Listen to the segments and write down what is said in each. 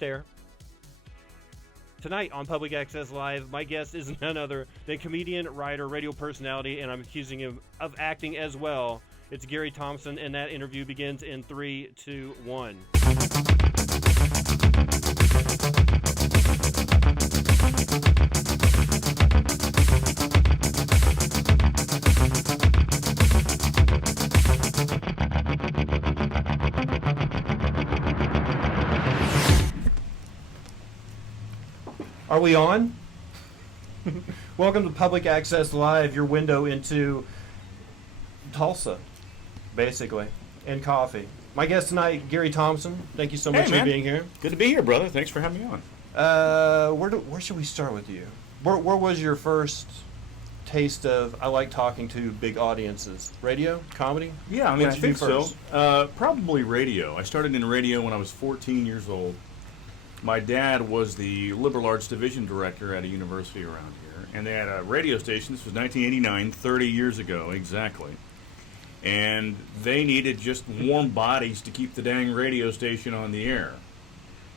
almost there. Tonight on Public Access Live, my guest is none other than comedian, writer, radio personality, and I'm accusing him of acting as well. It's Gary Thompson, and that interview begins in 3, 2, 1. Are we on? Welcome to Public Access Live, your window into Tulsa, basically, and coffee. My guest tonight, Gary Thompson. Thank you so much for being here. Good to be here, brother. Thanks for having me on. Where should we start with you? Where was your first taste of, I like talking to big audiences? Radio? Comedy? Yeah, I mean, I think so. First? Probably radio. I started in radio when I was 14 years old. My dad was the liberal arts division director at a university around here, and they had a radio station. This was 1989, 30 years ago, exactly. And they needed just warm bodies to keep the dang radio station on the air,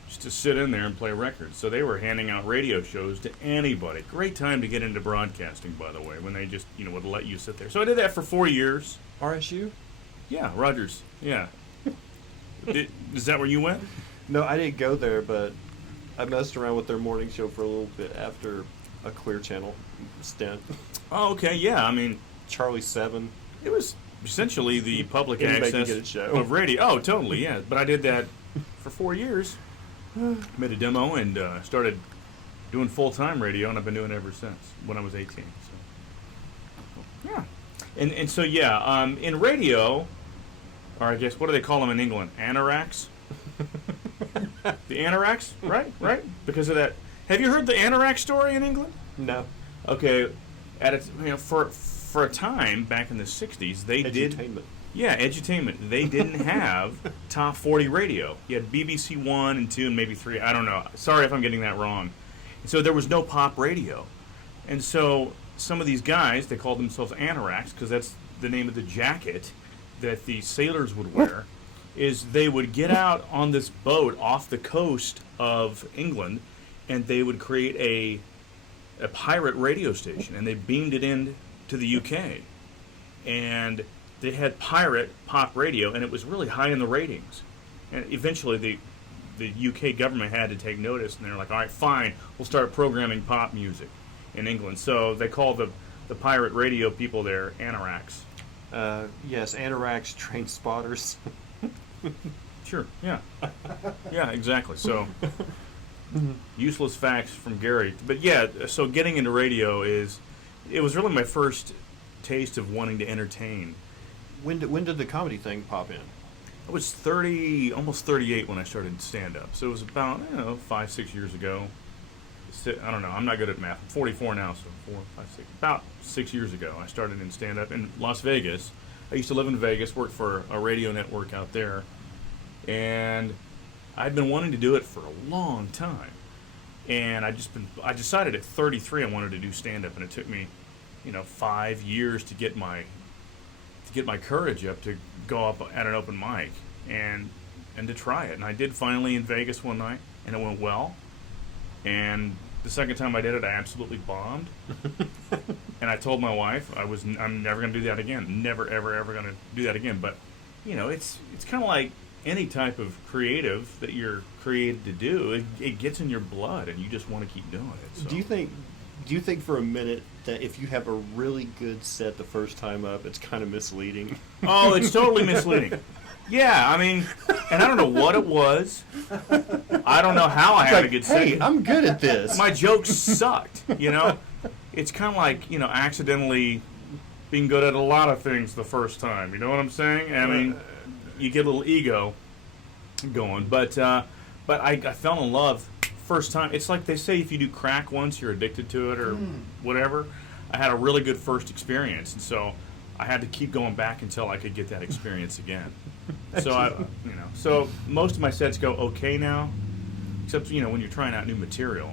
just to sit in there and play records. So they were handing out radio shows to anybody. Great time to get into broadcasting, by the way, when they just, would let you sit there. So I did that for 4 years. RSU? Yeah, Rogers, yeah. Is that where you went? No, I didn't go there, but I messed around with their morning show for a little bit after a Clear Channel stint. Oh, okay, yeah, I mean... Charlie 7. It was essentially the public access show of radio. Oh, totally, yeah. But I did that for 4 years. Made a demo and started doing full-time radio, and I've been doing it ever since, when I was 18. So, yeah. And so, yeah, in radio, or I guess, what do they call them in England? Anoraks? The Anoraks, right? Because of that. Have you heard the Anorak story in England? No. Okay, for a time back in the 60s, they edutainment. Yeah, edutainment. They didn't have top 40 radio. You had BBC 1 and 2 and maybe 3. I don't know. Sorry if I'm getting that wrong. And so there was no pop radio. And so some of these guys, they called themselves Anoraks because that's the name of the jacket that the sailors would wear. Is they would get out on this boat off the coast of England, and they would create a pirate radio station, and they beamed it in to the UK. And they had pirate pop radio, and it was really high in the ratings. And eventually the UK government had to take notice, and they're like, all right, fine, we'll start programming pop music in England. So they call the pirate radio people there Anoraks. Yes, Anoraks, train spotters. Sure, yeah. Yeah, exactly. So, useless facts from Gary. But yeah, so getting into radio it was really my first taste of wanting to entertain. When did the comedy thing pop in? I was almost 38 when I started stand-up. So it was about, 5, 6 years ago. I don't know, I'm not good at math. I'm 44 now, so 4, 5, 6. About 6 years ago, I started in stand-up in Las Vegas. I used to live in Vegas, worked for a radio network out there, and I'd been wanting to do it for a long time. And I decided at 33 I wanted to do stand-up, and it took me, 5 years to get my courage up to go up at an open mic and to try it. And I did finally in Vegas one night, and it went well. And the second time I did it, I absolutely bombed. And I told my wife I'm never going to do that again. Never, ever, ever going to do that again. But, it's kind of like any type of creative that you're created to do. It gets in your blood, and you just want to keep doing it. So. Do you think for a minute that if you have a really good set the first time up, it's kind of misleading? Oh, it's totally misleading. Yeah, I mean, and I don't know what it was. I don't know how I had a good set. Hey, I'm good at this. My jokes sucked, It's kind of like, accidentally being good at a lot of things the first time. You know what I'm saying? I mean, you get a little ego going. But I fell in love first time. It's like they say if you do crack once, you're addicted to it or whatever. I had a really good first experience, and so I had to keep going back until I could get that experience again. So so most of my sets go okay now, except when you're trying out new material.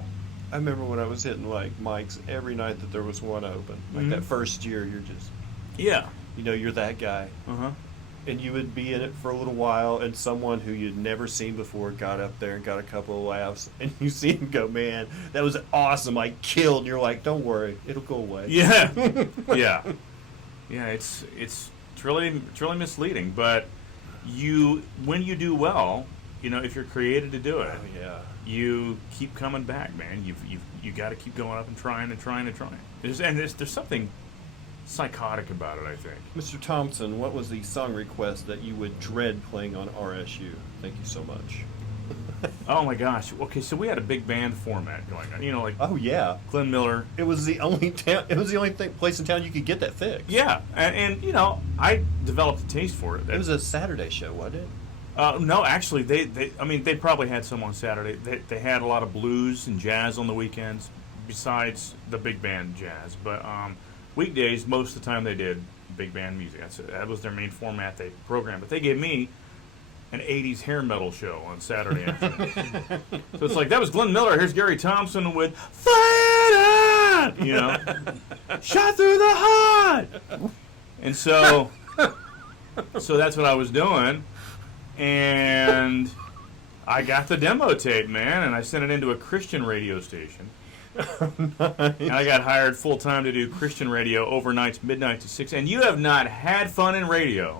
I remember when I was hitting like mics every night that there was one open. Like that first year, you're just you're that guy. and you would be in it for a little while, and someone who you'd never seen before got up there and got a couple of laughs, and you see him go, man, that was awesome, I killed. And you're like, don't worry, it'll go away. Yeah, yeah, yeah. It's really misleading. But when you do well, if you're created to do it, Oh, yeah. you keep coming back, man. You got to keep going up and trying and trying and trying. There's something psychotic about it, I think. Mr. Thompson, what was the song request that you would dread playing on RSU? Thank you so much. Oh my gosh. Okay, so we had a big band format going on. Like Oh yeah, Glenn Miller. it was the only town. It was the only place in town you could get that fixed. Yeah, and I developed a taste for it. It was a Saturday show, wasn't it? No, actually, they probably had some on Saturday. They had a lot of blues and jazz on the weekends, besides the big band jazz. But weekdays, most of the time, they did big band music. That was their main format they programmed. But they gave me an 80s hair metal show on Saturday afternoon. So it's like, that was Glenn Miller. Here's Gary Thompson with Fight On! Shot through the heart! And so that's what I was doing. And I got the demo tape, man, and I sent it into a Christian radio station. And I got hired full time to do Christian radio overnights, midnight to 6. And you have not had fun in radio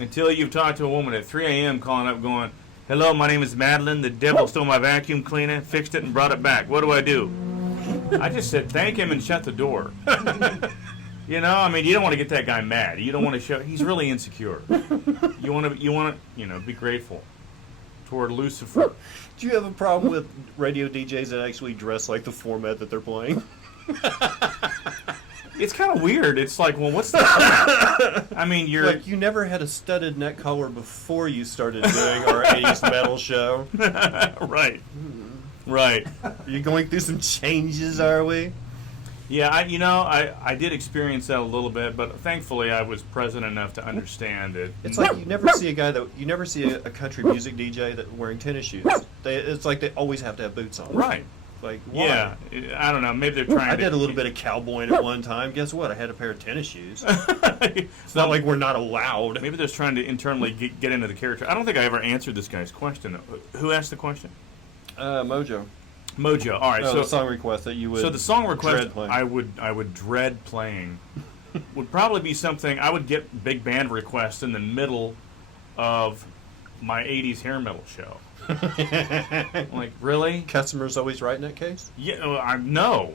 until you've talked to a woman at 3 a.m. calling up going, "Hello, my name is Madeline. The devil stole my vacuum cleaner, fixed it, and brought it back. What do I do?" I just said thank him and shut the door. You don't want to get that guy mad. You don't want to show he's really insecure. You want to be grateful toward Lucifer. Do you have a problem with radio DJs that actually dress like the format that they're playing? It's kind of weird. It's like, well, what's the point? I mean, you're like, you never had a studded neck collar before you started doing our 80s metal show. Right. Right. Are you going through some changes, are we? Yeah, I did experience that a little bit, but thankfully I was present enough to understand it. It's like you never see a country music DJ that wearing tennis shoes. It's like they always have to have boots on. Right. Like, why? Yeah, I don't know. Maybe they're trying. I did a little bit of cowboying at one time. Guess what? I had a pair of tennis shoes. It's not like we're not allowed. Maybe they're just trying to internally get into the character. I don't think I ever answered this guy's question. Who asked the question? Mojo. Mojo. All right. So So the song request that you would. So the song request dread playing. I would dread playing would probably be something I would get big band requests in the middle of my 80s hair metal show. Like, really? Customers always right in that case? Yeah, no,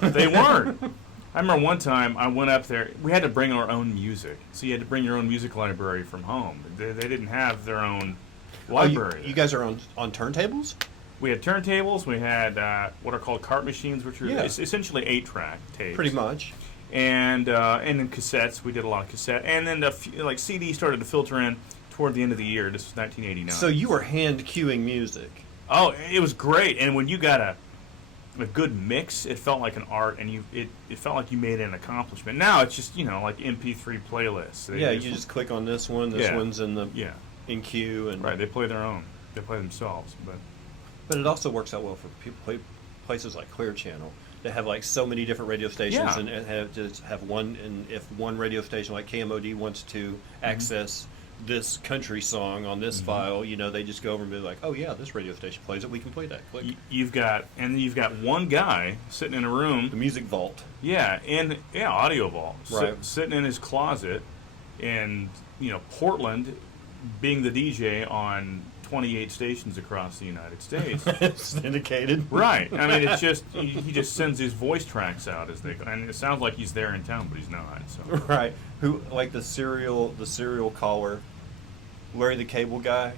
they weren't. I remember one time I went up there. We had to bring our own music, so you had to bring your own music library from home. They didn't have their own library. You guys are on turntables? We had turntables. We had what are called cart machines, which are Yeah. essentially 8-track tapes. Pretty much. And then cassettes. We did a lot of cassette. And then like CD started to filter in toward the end of the year. This was 1989. So you were hand cueing music. Oh, it was great. And when you got a good mix, it felt like an art, and it felt like you made an accomplishment. Now it's just like MP3 playlists. You just click on this one. This Yeah. one's in the Yeah. in queue, and Right. They play their own. They play themselves, but. But it also works out well for places like Clear Channel that have like so many different radio stations, Yeah. and have one. And if one radio station like KMOD wants to access this country song on this file, they just go over and be like, "Oh yeah, this radio station plays it. We can play that." Click. You've got one guy sitting in a room. The music vault. Yeah, audio vault. Right. Sitting in his closet in Portland, being the DJ on 28 stations across the United States. Syndicated. Right. I mean, it's just he just sends his voice tracks out as they go, and it sounds like he's there in town, but he's not. So. Right. Who like the serial caller, Larry the Cable Guy?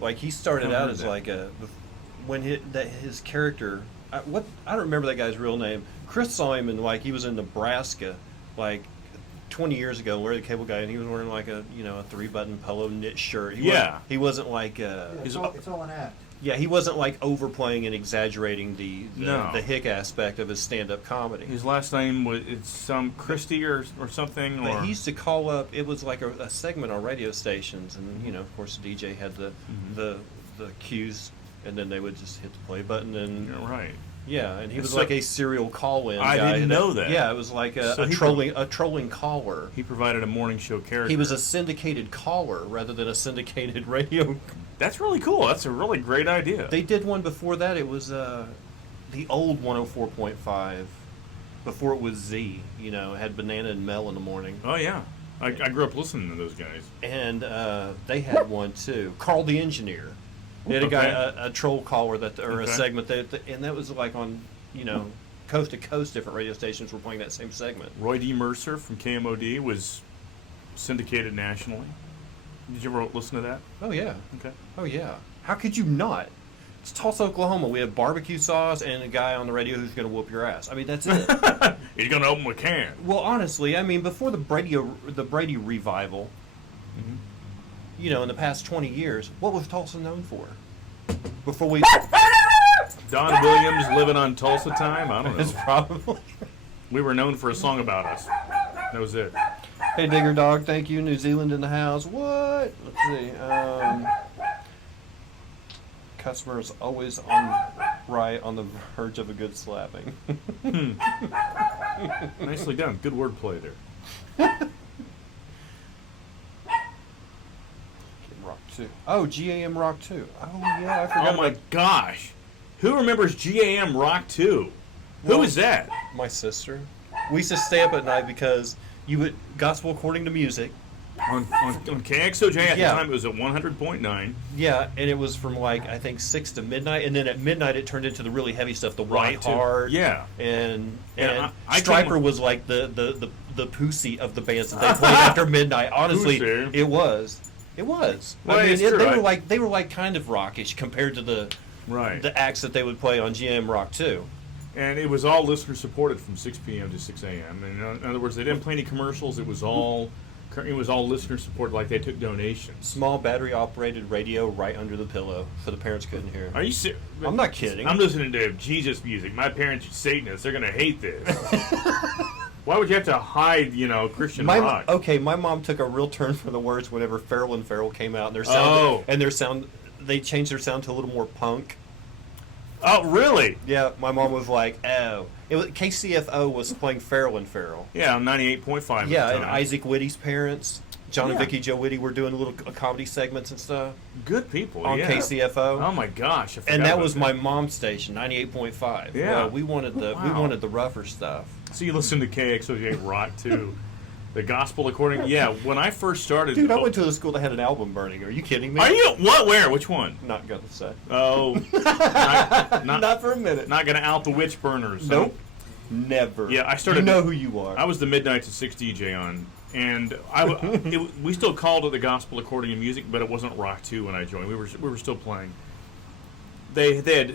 Like he started out as like his character. I don't remember that guy's real name. Chris saw him in he was in Nebraska, 20 years ago, Larry the Cable Guy, and he was wearing like a 3-button polo knit shirt. He wasn't like it's all an act. Yeah, he wasn't like overplaying and exaggerating the No. hick aspect of his stand-up comedy. His last name was some Christie or something. But Or he used to call up. It was like a segment on radio stations, and of course, the DJ had the cues, and then they would just hit the play button, and You're right. Yeah, and he was So- like a serial call-in I guy. didn't know that. Yeah, it was like So a he trolling caller. He provided a morning show character. He was a syndicated caller rather than a syndicated radio. That's really cool. That's a really great idea. They did one before that. It was the old 104.5 before it was Z. You know, it had Banana and Mel in the morning. Oh yeah, I grew up listening to those guys. And they had one too. Carl the Engineer. They had a guy, Okay. a troll caller a Okay. segment and that was like on, coast to coast. Different radio stations were playing that same segment. Roy D. Mercer from KMOD was syndicated nationally. Did you ever listen to that? Oh yeah, Okay. oh yeah. How could you not? It's Tulsa, Oklahoma. We have barbecue sauce and a guy on the radio who's going to whoop your ass. I mean, that's it. He's gonna open a can. Well, honestly, I mean, before the Brady revival, in the past 20 years, what was Tulsa known for? Before we, Don Williams living on Tulsa time. I don't it's know. probably. We were known for a song about us. That was it. Hey, Digger Dog, thank you. New Zealand in the house. What? Let's see. Customer is always on the verge of a good slapping. Nicely done. Good wordplay there. Rock 2. Oh, GAM Rock 2. Oh, yeah, I forgot Oh my gosh. Who remembers GAM Rock 2? Well- Who is that? my sister. We used to stay up at night because you would gospel according to music. On KXOJ at Yeah. the time, it was at 100.9. Yeah, and it was from like I think 6 to midnight, and then at midnight it turned into the really heavy stuff, the White too. Heart. Yeah. and And I Striper came- was like the pussy of the bands that they played after midnight. Honestly, Pussy. it was. It was. Well, I mean, it's true. they were like kind of rockish compared to the Right. acts that they would play on GM Rock 2. And it was all listener supported from 6 p.m. to 6 a.m. And in other words, they didn't play any commercials. It was all listener supported, like they took donations. Small battery operated radio right under the pillow so the parents couldn't hear. Are you serious? I'm not kidding. I'm listening to Jesus music. My parents are Satanists. They're going to hate this. Why would you have to hide, Christian rock? Okay, my mom took a real turn for the words whenever Farrell and Farrell came out, and their sound they changed their sound to a little more punk. Oh, really? Yeah, my mom was like, "Oh, it was KCFO was playing Farrell and Farrell." Yeah, on 98.5 Yeah, at the and time. Isaac Whitty's parents, John and Yeah. Vicky Joe Whitty, were doing little comedy segments and stuff Good people, on yeah. KCFO. Oh my gosh, I forgot and that about was my mom's station, 98.5. Yeah. Well, we wanted the Wow. rougher stuff. So you listen to KXOJ Rock too. The gospel according. Yeah, when I first started. Dude, I went to a school that had an album burning. Are you kidding me? Are you what? Where? Which one? Not gonna say. Oh, not Not for a minute. not gonna out the witch burners. huh? Nope. Never. Yeah, I started- You know who you are. I was the midnight to 6 DJ on, and we still called it the gospel according to music, but it wasn't Rock 2 when I joined. We were still playing. They had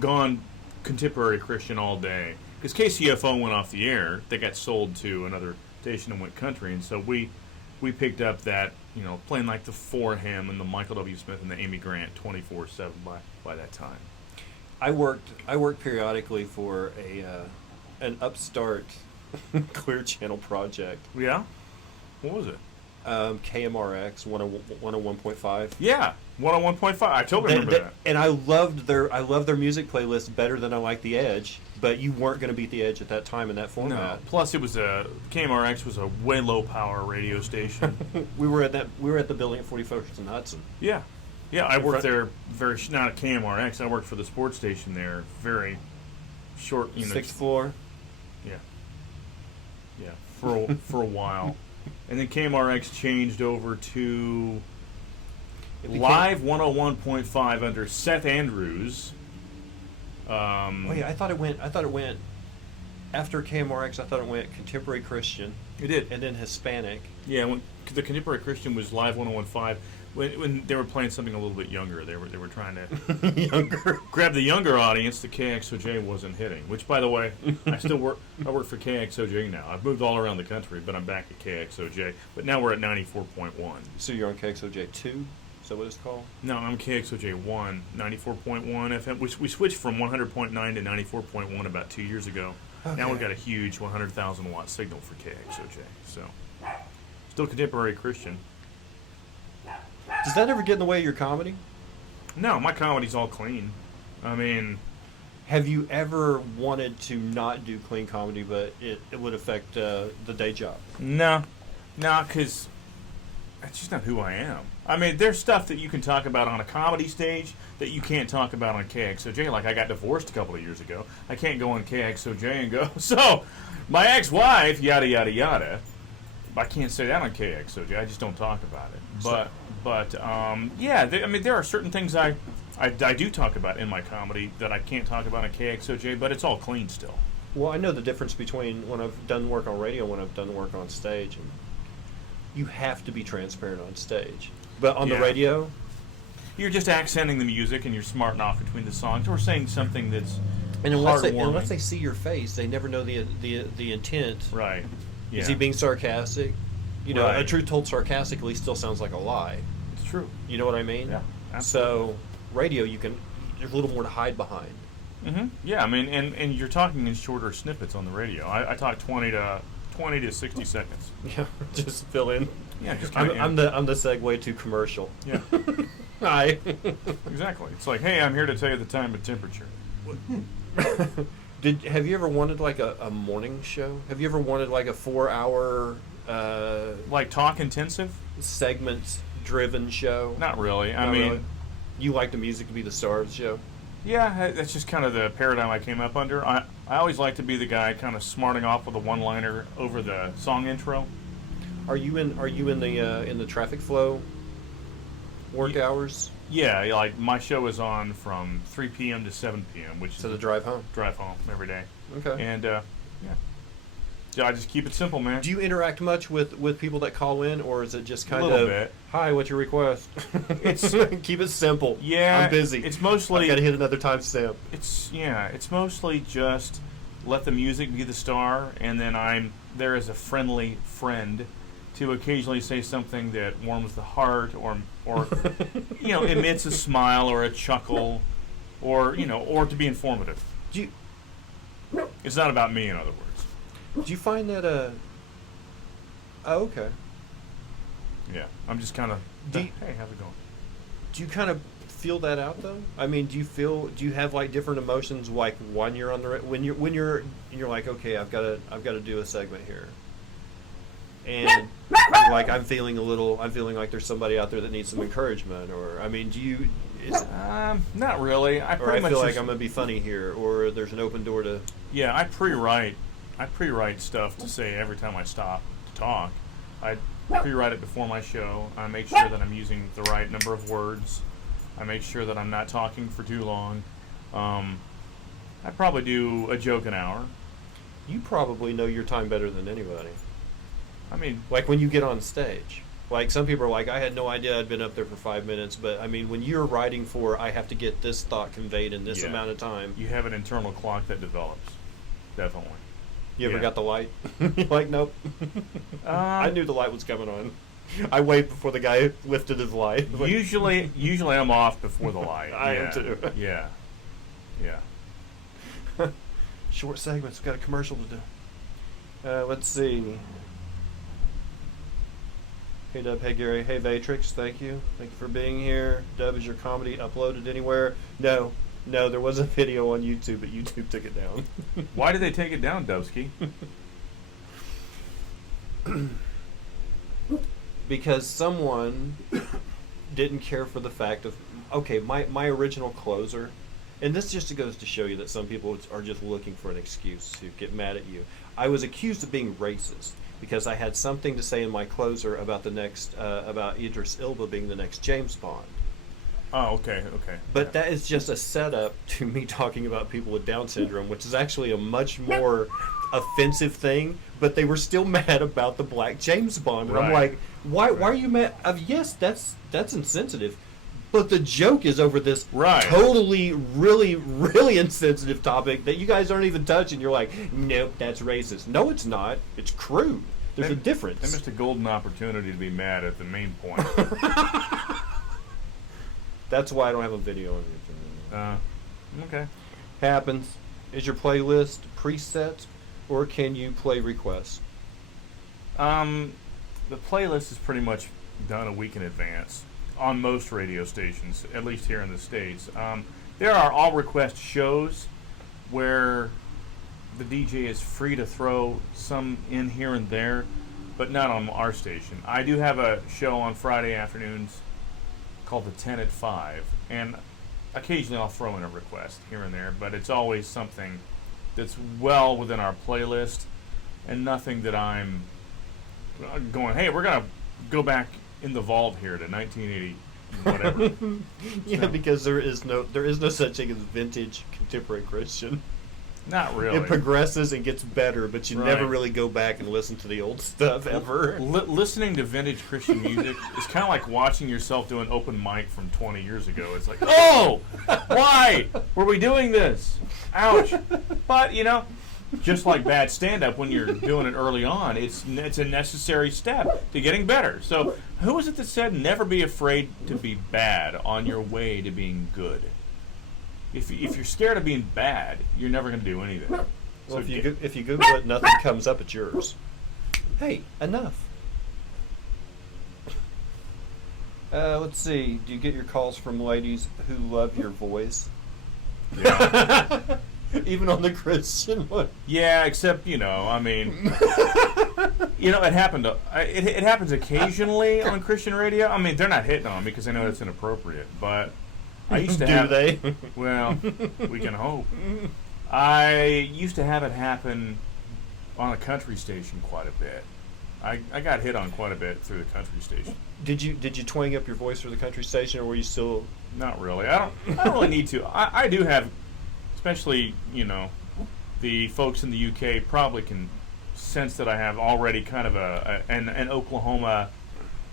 gone contemporary Christian all day because KCFO went off the air. They got sold to another station and went country, and so we picked up that playing like the Four Hymn and the Michael W. Smith and the Amy Grant 24/7 by that time. I worked periodically for an upstart Clear Channel project. Yeah, what was it? KMRX 101.5. Yeah, 101.5. I totally remember that. And I loved their music playlist better than I liked The Edge, but you weren't going to beat The Edge at that time in that No. format. Plus, it was KMRX was a way low power radio station. We were at the building at 41st and Hudson. yeah, I worked there not at KMRX. I worked for the sports station there. Very short, Sixth floor. Yeah, for a while, and then KMRX changed over to It became- Live 101.5 under Seth Andrews. Oh yeah, I thought it went after KMRX. I thought it went Contemporary Christian It did. and then Hispanic. Yeah, when the Contemporary Christian was Live 101.5. When they were playing something a little bit younger, they were trying to Younger. grab the younger audience that KXOJ wasn't hitting. Which, by the way, I work for KXOJ now. I've moved all around the country, but I'm back at KXOJ. But now we're at 94.1. So you're on KXOJ 2? Is that what it's called? No, I'm KXOJ 1, 94.1 FM. We switched from 100.9 to 94.1 about 2 years ago. Now Okay. we've got a huge 100,000 watt signal for KXOJ. So, still Contemporary Christian. Does that ever get in the way of your comedy? No, my comedy's all clean. I mean, Have you ever wanted to not do clean comedy, but it would affect the day job? No, because that's just not who I am. I mean, there's stuff that you can talk about on a comedy stage that you can't talk about on KXOJ. Like, I got divorced a couple of years ago. I can't go on KXOJ and go, so, my ex-wife, yada, yada, yada. I can't say that on KXOJ. I just don't talk about it. But I mean, there are certain things I do talk about in my comedy that I can't talk about on KXOJ, but it's all clean still. Well, I know the difference between when I've done work on radio and when I've done work on stage. And you have to be transparent on stage. But on the radio, you're just accenting the music and you're smarting off between the songs or saying something that's and heartwarming. unless they see your face, they never know the intent. Right. Yeah. Is he being sarcastic? You know, Right. a truth told sarcastically still sounds like a lie. It's true. You know what I mean? Yeah. Absolutely. So, radio, there's a little more to hide behind. Mm-hmm. Yeah, I mean, and you're talking in shorter snippets on the radio. I talk 20 to 60 seconds. Yeah, just fill in. Yeah, just I'm the segue to commercial. Yeah. Hi. Exactly. It's like, hey, I'm here to tell you the time and temperature. Have you ever wanted like a morning show? Have you ever wanted like a 4-hour like talk intensive segment-driven show? Not really. I Not mean, really? You like the music to be the star of the show? yeah, that's just kind of the paradigm I came up under. I always like to be the guy kind of smarting off with a one-liner over the song intro. Are you in the traffic flow work hours? Yeah, like my show is on from 3 p.m. to 7 p.m., which is The drive home. drive home every day. Okay. And so I just keep it simple, man. Do you interact much with people that call in, or is it just kind A of little bit. Hi, what's your request? It's keep it simple. Yeah, I'm busy. It's mostly I got to hit another timestamp. It's mostly just let the music be the star, and then I'm there as a friendly friend to occasionally say something that warms the heart, or emits a smile or a chuckle, or to be informative. It's not about me, in other words. Do you find that Oh, okay. Yeah, I'm just kind of. Hey, how's it going? Do you kind of feel that out though? I mean, do you have like different emotions like when you're on the when you're like, okay, I've got to do a segment here, and like I'm feeling like there's somebody out there that needs some encouragement, or I mean, Not really. I feel like I'm gonna be funny here, or there's an open door to. Yeah, I pre-write stuff to say every time I stop to talk. I pre-write it before my show. I make sure that I'm using the right number of words. I make sure that I'm not talking for too long. I probably do a joke an hour. You probably know your time better than anybody. I mean, like when you get on stage. Like some people are like, I had no idea I'd been up there for 5 minutes, but I mean, when you're writing for, I have to get this thought conveyed in this amount of time. You have an internal clock that develops. Definitely. You ever got the light? You're like, nope. I knew the light was coming on. I waited before the guy lifted his light. Usually I'm off before the light. I am too. Yeah. Short segments. We've got a commercial to do. Let's see. Hey Dub, hey Gary, hey Vatrix, thank you. Thank you for being here. Dub, is your comedy uploaded anywhere? No, there was a video on YouTube, but YouTube took it down. Why did they take it down, Dubsky? Because someone didn't care for the fact of, okay, my original closer, and this just goes to show you that some people are just looking for an excuse to get mad at you. I was accused of being racist because I had something to say in my closer about the next, about Idris Elba being the next James Bond. Oh, okay. But that is just a setup to me talking about people with Down syndrome, which is actually a much more offensive thing. But they were still mad about the black James Bond, and I'm like, why are you mad? Yes, that's insensitive. But the joke is over this totally, really, really insensitive topic that you guys aren't even touching. You're like, nope, that's racist. No, it's not. It's crude. There's a difference. They missed a golden opportunity to be mad at the main point. That's why I don't have a video on YouTube. Okay. Happens. Is your playlist preset, or can you play requests? The playlist is pretty much done a week in advance on most radio stations, at least here in the States. There are all request shows, where the DJ is free to throw some in here and there, but not on our station. I do have a show on Friday afternoons called the 10 at 5, and occasionally I'll throw in a request here and there, but it's always something that's well within our playlist and nothing that I'm going, hey, we're going to go back in the vault here to 1980 whatever. Yeah, because there is no such thing as vintage contemporary Christian. Not really. It progresses and gets better, but you Right. never really go back and listen to the old stuff ever. Listening to vintage Christian music is kind of like watching yourself do an open mic from 20 years ago. It's like, oh, why were we doing this? Ouch. But, you know, just like bad stand-up, when you're doing it early on, it's a necessary step to getting better. So who was it that said never be afraid to be bad on your way to being good? If you're scared of being bad, you're never going to do anything. Well, So if you Google it, nothing comes up. It's yours. Hey, enough. Let's see. Do you get your calls from ladies who love your voice? Yeah. Even on the Christian one. Yeah, except, you know, I mean, you know, it happened. It happens occasionally on Christian radio. I mean, they're not hitting on me because they know it's inappropriate. But I used to Do have. they? Well, we can hope. I used to have it happen on a country station quite a bit. I got hit on quite a bit through the country station. Did you twang up your voice for the country station, or were you still? Not really. I don't really need to. I do have, especially, you know, the folks in the UK probably can sense that I have already kind of an Oklahoma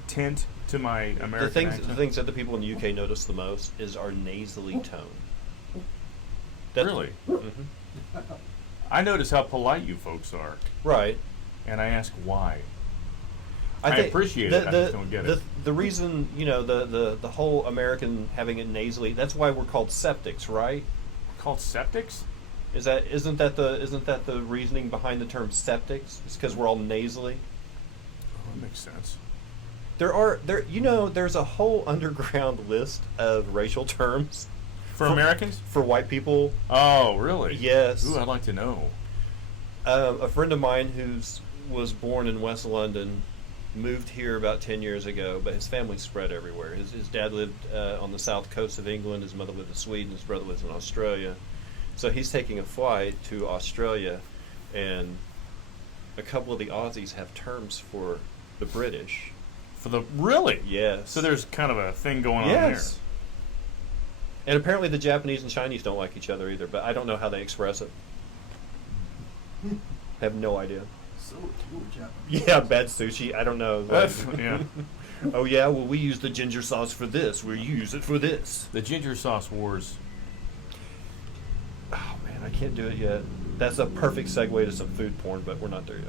tint to my American accent. The things that the people in the UK notice the most is our nasally tone. Really? Mm-hmm. I notice how polite you folks are, Right. and I ask why. I think appreciate it. I just don't get it. The reason, you know, the whole American having it nasally, that's why we're called septics, right? Called septics? Isn't that the reasoning behind the term septics? It's because we're all nasally. Oh, that makes sense. There's a whole underground list of racial terms For Americans? for white people. Oh, really? Yes. Ooh, I'd like to know. A friend of mine was born in West London, moved here about 10 years ago, but his family spread everywhere. His dad lived on the south coast of England, his mother lived in Sweden, his brother lives in Australia. So he's taking a flight to Australia, and a couple of the Aussies have terms for the British. Really? Yes. So there's kind of a thing going on Yes. And apparently the Japanese and Chinese don't like each other either, but I don't know how they express it. I have no idea. So Japanese. Yeah, bad sushi. I don't know. there. Yeah. Oh yeah, well we use the ginger sauce for this. We use it for this. The ginger sauce wars. Oh man, I can't do it yet. That's a perfect segue to some food porn, but we're not there yet.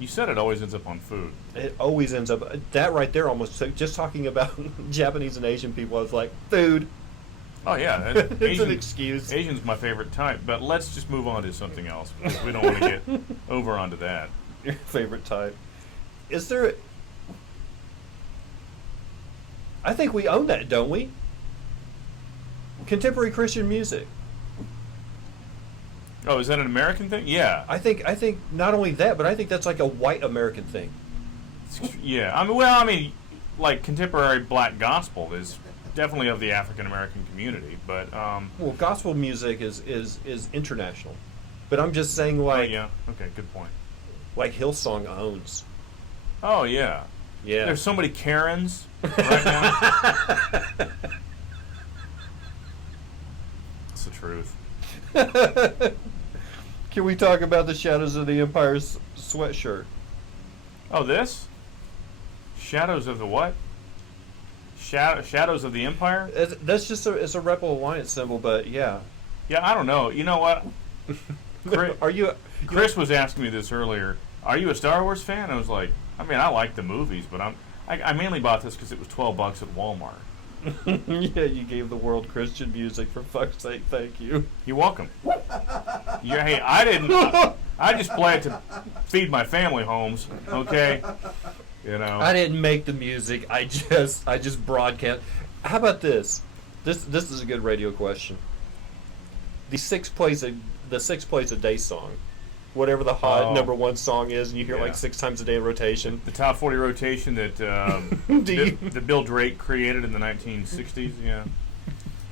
You said it always ends up on food. It always ends up that right there. Almost just talking about Japanese and Asian people. I was like, food. Oh, yeah. It's an excuse. Asian's my favorite type, but let's just move on to something else because we don't want to get over onto that. Your favorite type. Is there? I think we own that, don't we? Contemporary Christian music. Oh, is that an American thing? Yeah. I think not only that, but I think that's like a white American thing. Yeah. I mean, like contemporary black gospel is definitely of the African American community, but Well, gospel music is international, but I'm just saying oh, like yeah. Okay, good point. like Hillsong owns. Oh, yeah. Yeah. There's so many Karens right now. It's the truth. Can we talk about the Shadows of the Empire's sweatshirt? Oh, this? Shadows of the what? Shadows of the Empire? That's just it's a Rebel Alliance symbol, but yeah. Yeah, I don't know. You know what? Are you? Chris was asking me this earlier. Are you a Star Wars fan? I was like, I mean, I like the movies, but I mainly bought this because it was $12 at Walmart. Yeah, you gave the world Christian music, for fuck's sake. Thank you. You're welcome. Yeah, hey, I didn't. I just play it to feed my family homes. Okay, you know. I didn't make the music. I just broadcast. How about this? This is a good radio question. the six plays a day song, whatever the hot number one song is, and you hear it like 6 times a day in rotation. The top 40 rotation that that Bill Drake created in the 1960s. Yeah.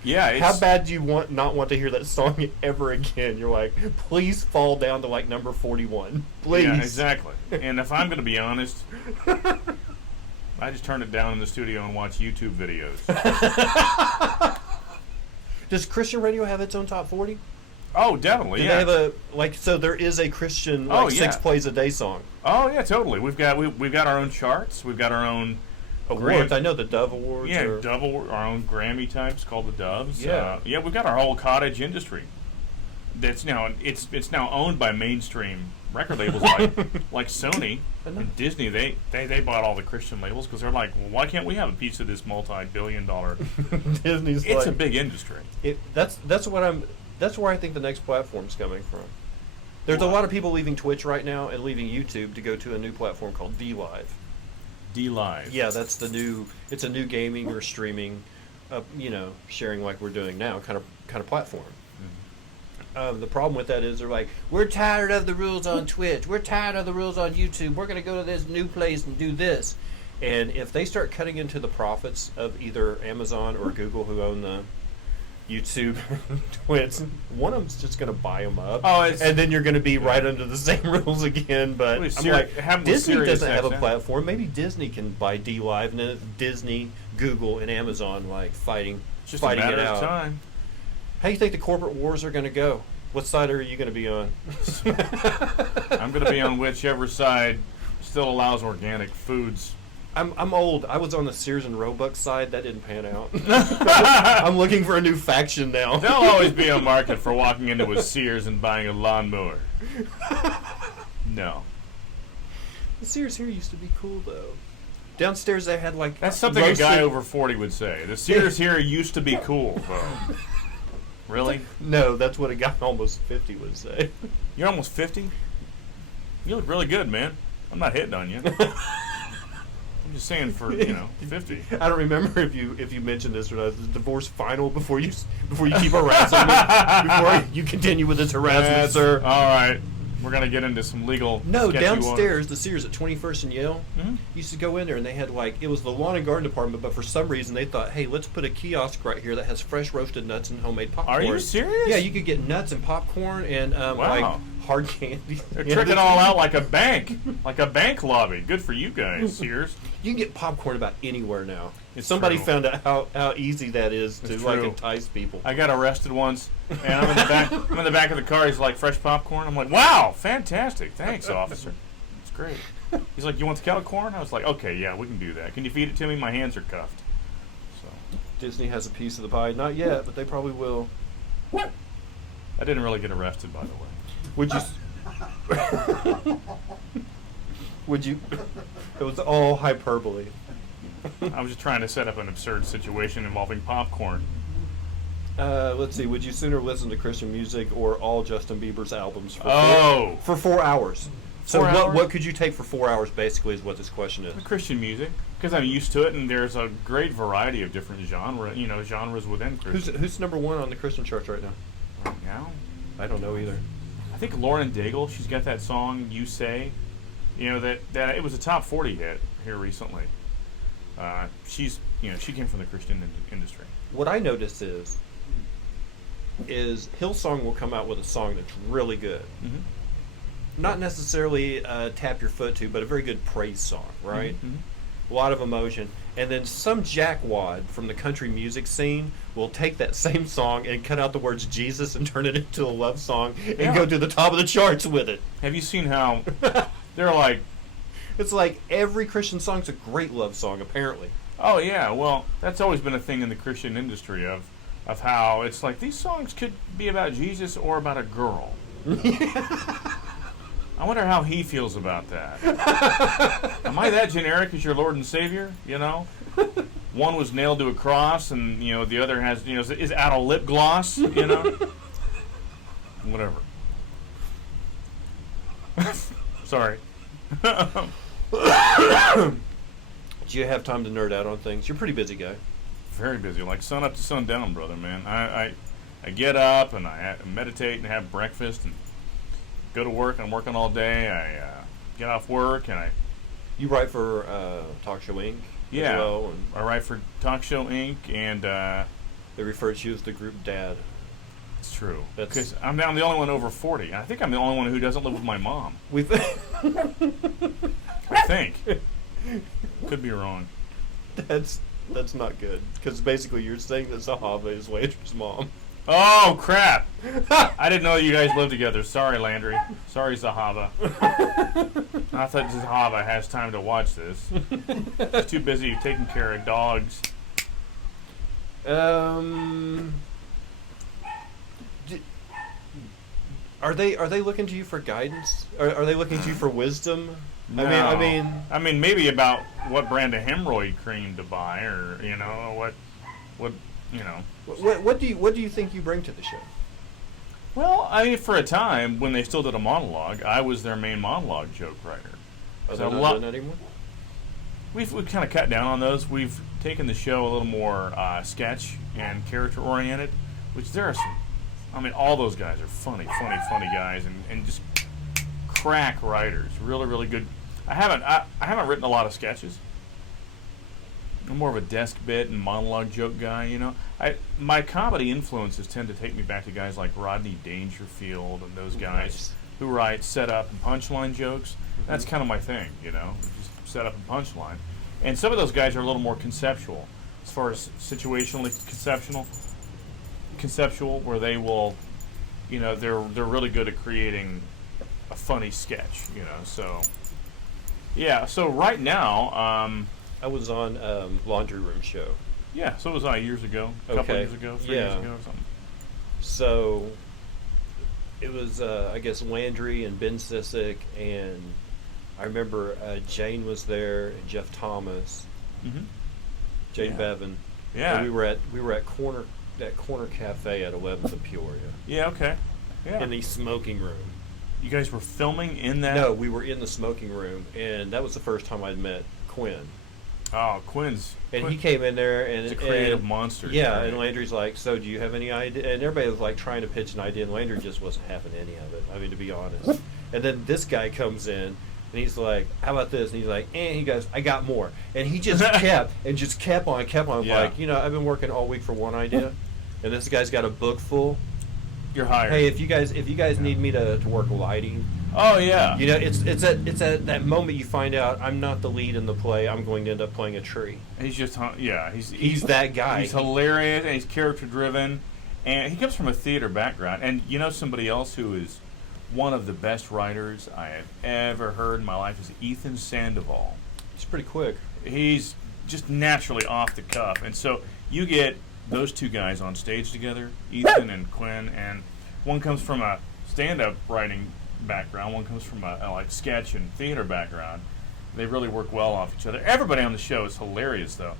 Yeah. It's, how bad do you not want to hear that song ever again? You're like, please fall down to like number 41, please. Yeah, exactly. And if I'm going to be honest, I just turn it down in the studio and watch YouTube videos. Does Christian radio have its own top 40? Oh, definitely. Do yeah. they have so there is a Christian 6 plays a day song? Oh yeah, totally. We've got our own charts. We've got our own awards. I know the Dove Awards. Yeah, our own Grammy types called the Doves. Yeah, we've got our whole cottage industry. That's now it's now owned by mainstream record labels like Sony and Disney. They bought all the Christian labels because they're like, well, why can't we have a piece of this multi-billion-dollar? Disney's it's a big industry. That's where I think the next platform's coming from. There's a lot of people leaving Twitch right now and leaving YouTube to go to a new platform called DLive. DLive. Yeah, that's it's a new gaming or streaming, sharing like we're doing now kind of platform. The problem with that is they're like, we're tired of the rules on Twitch. We're tired of the rules on YouTube. We're going to go to this new place and do this. And if they start cutting into the profits of either Amazon or Google, who own the YouTube Twitch, one of them's just going to buy them up. And then you're going to be right under the same rules again. But I'm like, Disney doesn't have a platform. Maybe Disney can buy DLive, and then it's Disney, Google, and Amazon fighting it out. Of time. How do you think the corporate wars are going to go? What side are you going to be on? I'm going to be on whichever side still allows organic foods. I'm old. I was on the Sears and Roebuck side. That didn't pan out. I'm looking for a new faction now. There'll always be a market for walking into a Sears and buying a lawnmower. No. The Sears here used to be cool, though. Downstairs they had That's something a guy over 40 would say. The Sears here used to be cool, though. Really? No, that's what a guy almost 50 would say. You're almost 50? You look really good, man. I'm not hitting on you. I'm just saying for 50. I don't remember if you mentioned this or not. Is the divorce final before you keep harassing me? Before you continue with this harassment, sir? All right. We're going to get into some legal downstairs, the Sears at 21st and Yale, mm-hmm. used to go in there, and they had it was the lawn and garden department, but for some reason they thought, hey, let's put a kiosk right here that has fresh roasted nuts and homemade popcorn. Are you serious? Yeah, you could get nuts and popcorn and hard candy. They're tricking all out like a bank lobby. Good for you guys, Sears. You can get popcorn about anywhere now. Somebody found out how easy that is to entice people. I got arrested once, and I'm in the back of the car. He's like, fresh popcorn. I'm like, wow, fantastic. Thanks, officer. It's great. He's like, you want the kettle corn? I was like, okay, yeah, we can do that. Can you feed it to me? My hands are cuffed. So Disney has a piece of the pie. Not yet, but they probably will. I didn't really get arrested, by the way. Would you? It was all hyperbole. I was just trying to set up an absurd situation involving popcorn. Let's see. Would you sooner listen to Christian music or all Justin Bieber's albums for 4 hours? So what could you take for 4 hours? Basically, is what this question is. Christian music, because I'm used to it, and there's a great variety of different genres within Christian. Who's number one on the Christian charts right now? Right now, I don't know either. I think Lauren Daigle. She's got that song "You Say." That it was a top 40 hit here recently. She came from the Christian industry. What I notice is Hillsong will come out with a song that's really good. Mm-hmm. Not necessarily tap your foot to, but a very good praise song, right? Mm-hmm. A lot of emotion. And then some jackwad from the country music scene will take that same song and cut out the words Jesus and turn it into a love song and go to the top of the charts with it. Have you seen how they're like... It's like every Christian song's a great love song, apparently. Oh, yeah. Well, that's always been a thing in the Christian industry of how it's like these songs could be about Jesus or about a girl. I wonder how he feels about that. Am I that generic as your Lord and Savior? One was nailed to a cross, and the other has is out of lip gloss. Whatever. Sorry. Do you have time to nerd out on things? You're a pretty busy guy. Very busy, like sun up to sundown, brother, man. I get up and I meditate and have breakfast and go to work. I'm working all day. I get off work and You write for Talk Show Inc. yeah, as well, and I write for Talk Show Inc. and they refer to you as the group dad. it's true That's- because I'm the only one over 40. I think I'm the only one who doesn't live with my mom. We've I think. Could be wrong. that's not good because basically you're saying that Zahava is Landry's mom. Oh crap! I didn't know you guys lived together. Sorry, Landry. Sorry, Zahava. I thought Zahava has time to watch this. He's too busy taking care of dogs. Are they looking to you for guidance? Are they looking to you for wisdom? No. I mean, maybe about what brand of hemorrhoid cream to buy, or what you know. What do you think you bring to the show? Well, I mean, for a time when they still did a monologue, I was their main monologue joke writer. Are So they a not lot- doing that anymore? We've kind of cut down on those. We've taken the show a little more sketch and character oriented, which there are some. I mean, all those guys are funny guys, and just crack writers. Really, really good. I haven't written a lot of sketches. I'm more of a desk bit and monologue joke guy. You know, my comedy influences tend to take me back to guys like Rodney Dangerfield and those guys Nice. who write setup and punchline jokes. That's kind of my thing. You know, just setup and punchline. And some of those guys are a little more conceptual, as far as situationally conceptual, where they will, you know, they're really good at creating a funny sketch. You know, so yeah. So right now, I was on Laundry Room Show. yeah. So was I years ago, a couple Okay. years ago, 3 years Yeah. ago, or something. So it was, I guess, Landry and Ben Sissick, and I remember Jane was there and Jeff Thomas, Mm-hmm. Jane Yeah. Bevan. Yeah. And we were at corner cafe at 11th of Peoria Yeah. Okay. Yeah. in the smoking room. You guys were filming in that? No, we were in the smoking room, and that was the first time I'd met Quinn. Oh, Quinn's. And Quinn, he came in there, and he's a creative and- monster. Yeah, Right. and Landry's like, "So, do you have any idea?" And everybody was like trying to pitch an idea, and Landry just wasn't having any of it. I mean, to be honest. And then this guy comes in, and he's like, "How about this?" And he's like, "And he goes, I got more." And he just kept on. Yeah. Like, I've been working all week for one idea, and this guy's got a book full. You're hired. Hey, if you guys need me to work lighting, Oh yeah. it's at that moment you find out I'm not the lead in the play. I'm going to end up playing a tree. He's just yeah. He's that guy. He's hilarious and he's character driven, and he comes from a theater background. And you know somebody else who is one of the best writers I have ever heard in my life is Ethan Sandoval. It's pretty quick. He's just naturally off the cuff, and so you get those two guys on stage together, Ethan and Quinn, and one comes from a stand-up writing background, one comes from a like sketch and theater background. They really work well off each other. Everybody on the show is hilarious, though.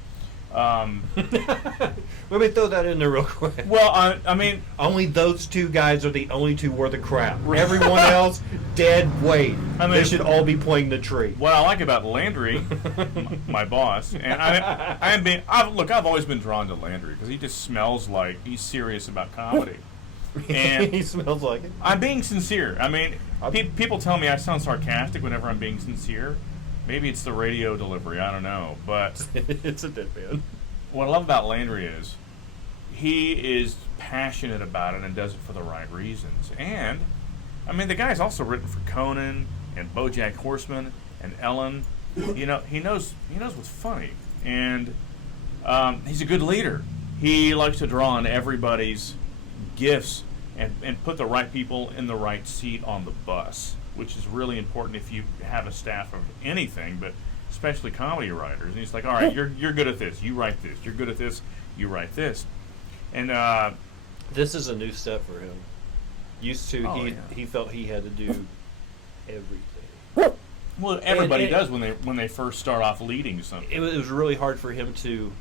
Let me throw that in there real quick. Well, I mean, Only those two guys are the only two worth of crap. Everyone else, dead weight. I mean- They should all be playing the tree. what I like about Landry, my boss, and I've always been drawn to Landry because he just smells like he's serious about comedy. And He smells like it. I'm being sincere. I mean, people tell me I sound sarcastic whenever I'm being sincere. Maybe it's the radio delivery. I don't know. But It's a deadpan. what I love about Landry is he is passionate about it and does it for the right reasons. And, I mean, the guy's also written for Conan and BoJack Horseman and Ellen. You know, he knows what's funny. And he's a good leader. He likes to draw on everybody's gifts and put the right people in the right seat on the bus, which is really important if you have a staff of anything, but especially comedy writers. And he's like, all right, you're good at this, you write this. You're good at this, you write this. And This is a new step for him. Used to, Oh, he felt he had to do everything. well, everybody and- does when they first start off leading something. It was really hard for him to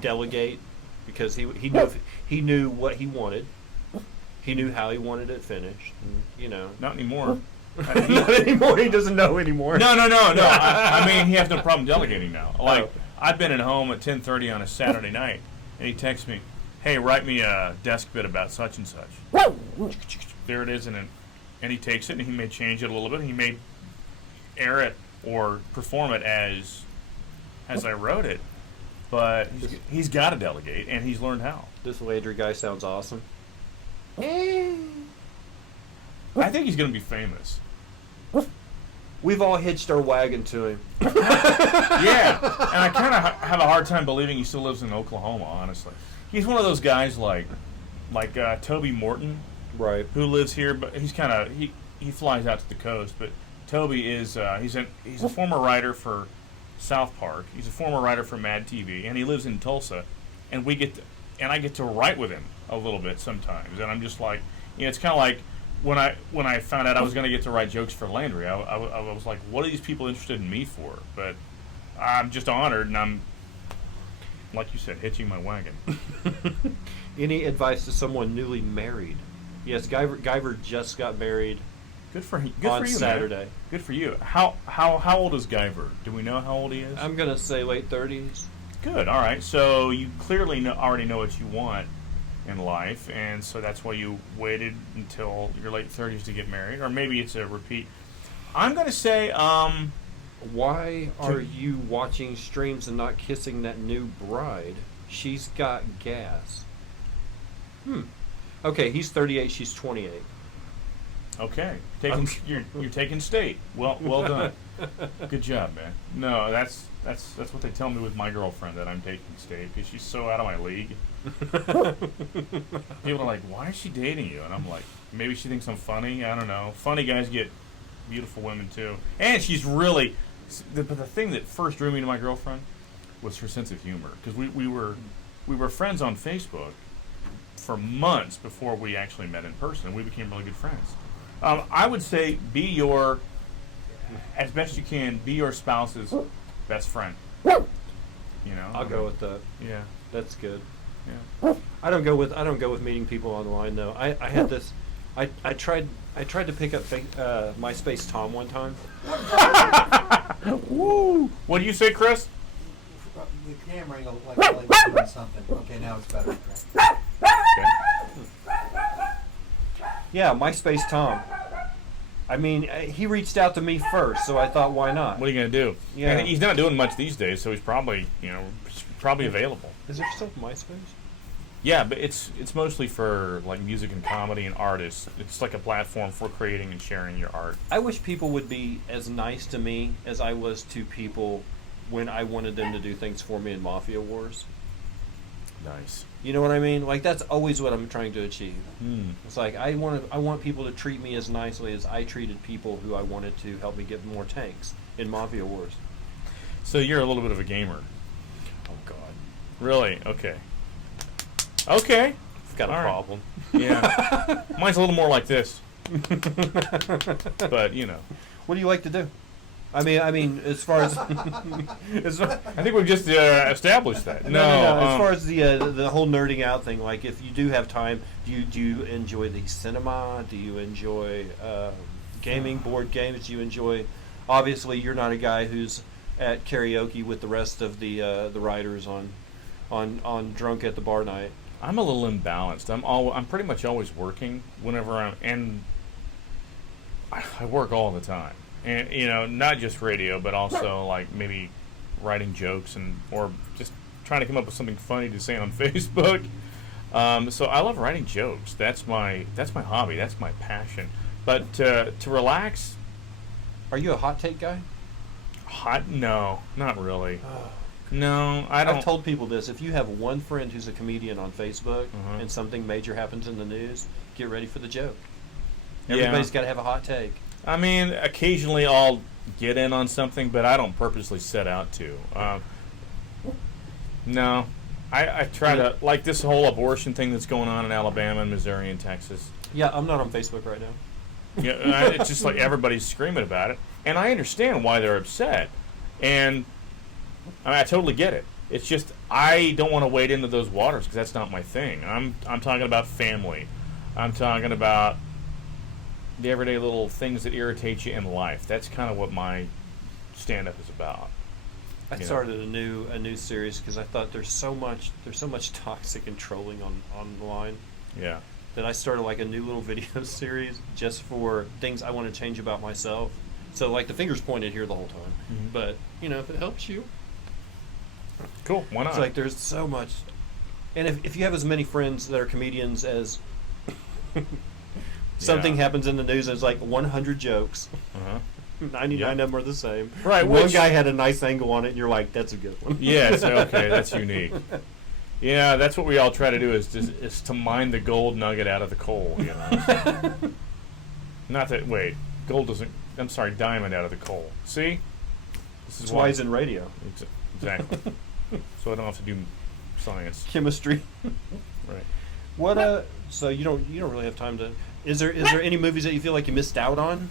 delegate because he knew what he wanted. He knew how he wanted it finished. Not anymore. Not anymore. He doesn't know anymore. No. I mean, he has no problem delegating now. Like, Oh. I've been at home at 10:30 on a Saturday night, and he texts me, hey, write me a desk bit about such and such. There it is, and he takes it, and he may change it a little bit. He may air it or perform it as I wrote it, but he's got to delegate, and he's learned how. This Landry guy sounds awesome. I think he's going to be famous. We've all hitched our wagon to him. Yeah, and I kind of have a hard time believing he still lives in Oklahoma, honestly. He's one of those guys like Toby Morton, Right. who lives here, but he's kind of he flies out to the coast. But Toby is he's a former writer for South Park. He's a former writer for Mad TV, and he lives in Tulsa. And I get to write with him a little bit sometimes, and I'm just like, it's kind of like when I found out I was going to get to write jokes for Landry. I was like, what are these people interested in me for? But I'm just honored, and I'm, like you said, hitching my wagon. Any advice to someone newly married? Yes, Guyver just got married. Good for you. On Saturday. Man. Good for you. How old is Guyver? Do we know how old he is? I'm gonna say late 30s. Good. All right. So you clearly already know what you want in life, and so that's why you waited until your late 30s to get married, or maybe it's a repeat. I'm gonna say, why are you watching streams and not kissing that new bride? She's got gas. Okay, he's 38. She's 28. Okay, you're taking state. Well done. Good job, man. No, that's what they tell me with my girlfriend, that I'm taking state because she's so out of my league. People are like, "Why is she dating you?" And I'm like, maybe she thinks I'm funny. I don't know. Funny guys get beautiful women too. And she's really. But the thing that first drew me to my girlfriend was her sense of humor, because we were friends on Facebook for months before we actually met in person, and we became really good friends. I would say as best you can, be your spouse's best friend. I'll go with that. Yeah, That's good. yeah. I don't go with meeting people online though. I had this. I tried to pick up MySpace Tom one time. Woo! What do you say, Chris? The camera, like while he was doing something. Okay, now it's better. Okay. Yeah, MySpace Tom. I mean, he reached out to me first, so I thought, why not? What are you gonna do? Yeah. And he's not doing much these days, so he's probably available. Is there still MySpace? Yeah, but it's mostly for like music and comedy and artists. It's like a platform for creating and sharing your art. I wish people would be as nice to me as I was to people when I wanted them to do things for me in Mafia Wars. Nice. You know what I mean? Like, that's always what I'm trying to achieve. Hmm. It's like I want people to treat me as nicely as I treated people who I wanted to help me get more tanks in Mafia Wars. So you're a little bit of a gamer. Oh God, Really? Okay. Okay. I've got a All right. problem. Yeah. Mine's a little more like this. But What do you like to do? I mean, as far as, I think we've just established that. no. As far as the whole nerding out thing, like if you do have time, do you enjoy the cinema? Do you enjoy gaming, board games? Do you enjoy? Obviously, you're not a guy who's at karaoke with the rest of the writers on Drunk at the Bar Night. I'm a little imbalanced. I'm pretty much always working whenever I work all the time. And not just radio, but also like maybe writing jokes or just trying to come up with something funny to say on Facebook. So I love writing jokes. That's my hobby. That's my passion. But to relax, Are you a hot take guy? no, not really. No, I don't. I've told people this. If you have one friend who's a comedian on Facebook Uh-huh. and something major happens in the news, get ready for the joke. Yeah. Everybody's got to have a hot take. I mean, occasionally I'll get in on something, but I don't purposely set out to. No, I try to, like this whole abortion thing that's going on in Alabama and Missouri and Texas. Yeah, I'm not on Facebook right now. It's just like everybody's screaming about it, and I understand why they're upset, and I totally get it. It's just I don't want to wade into those waters because that's not my thing. I'm talking about family. I'm talking about the everyday little things that irritate you in life. That's kind of what my stand-up is about. I You know. started a new series because I thought there's so much toxic and trolling online Yeah. that I started like a new little video series just for things I want to change about myself. So like the finger's pointed here the whole time, Mhm. but you know if it helps you, Cool. Why not? it's like there's so much. And if you have as many friends that are comedians as something Yeah. happens in the news, there's like 100 jokes. Uh-huh. 99 of them are the same. Right, One which- guy had a nice angle on it, and you're like, that's a good one. Yeah, it's okay. That's unique. Yeah, that's what we all try to do is to mine the gold nugget out of the coal. You know. Not that. Wait, gold doesn't. I'm sorry, diamond out of the coal. See, this is That's why he's in radio. Exactly. So I don't have to do science. Chemistry. Right. What so you don't really have time to is there any movies that you feel like you missed out on?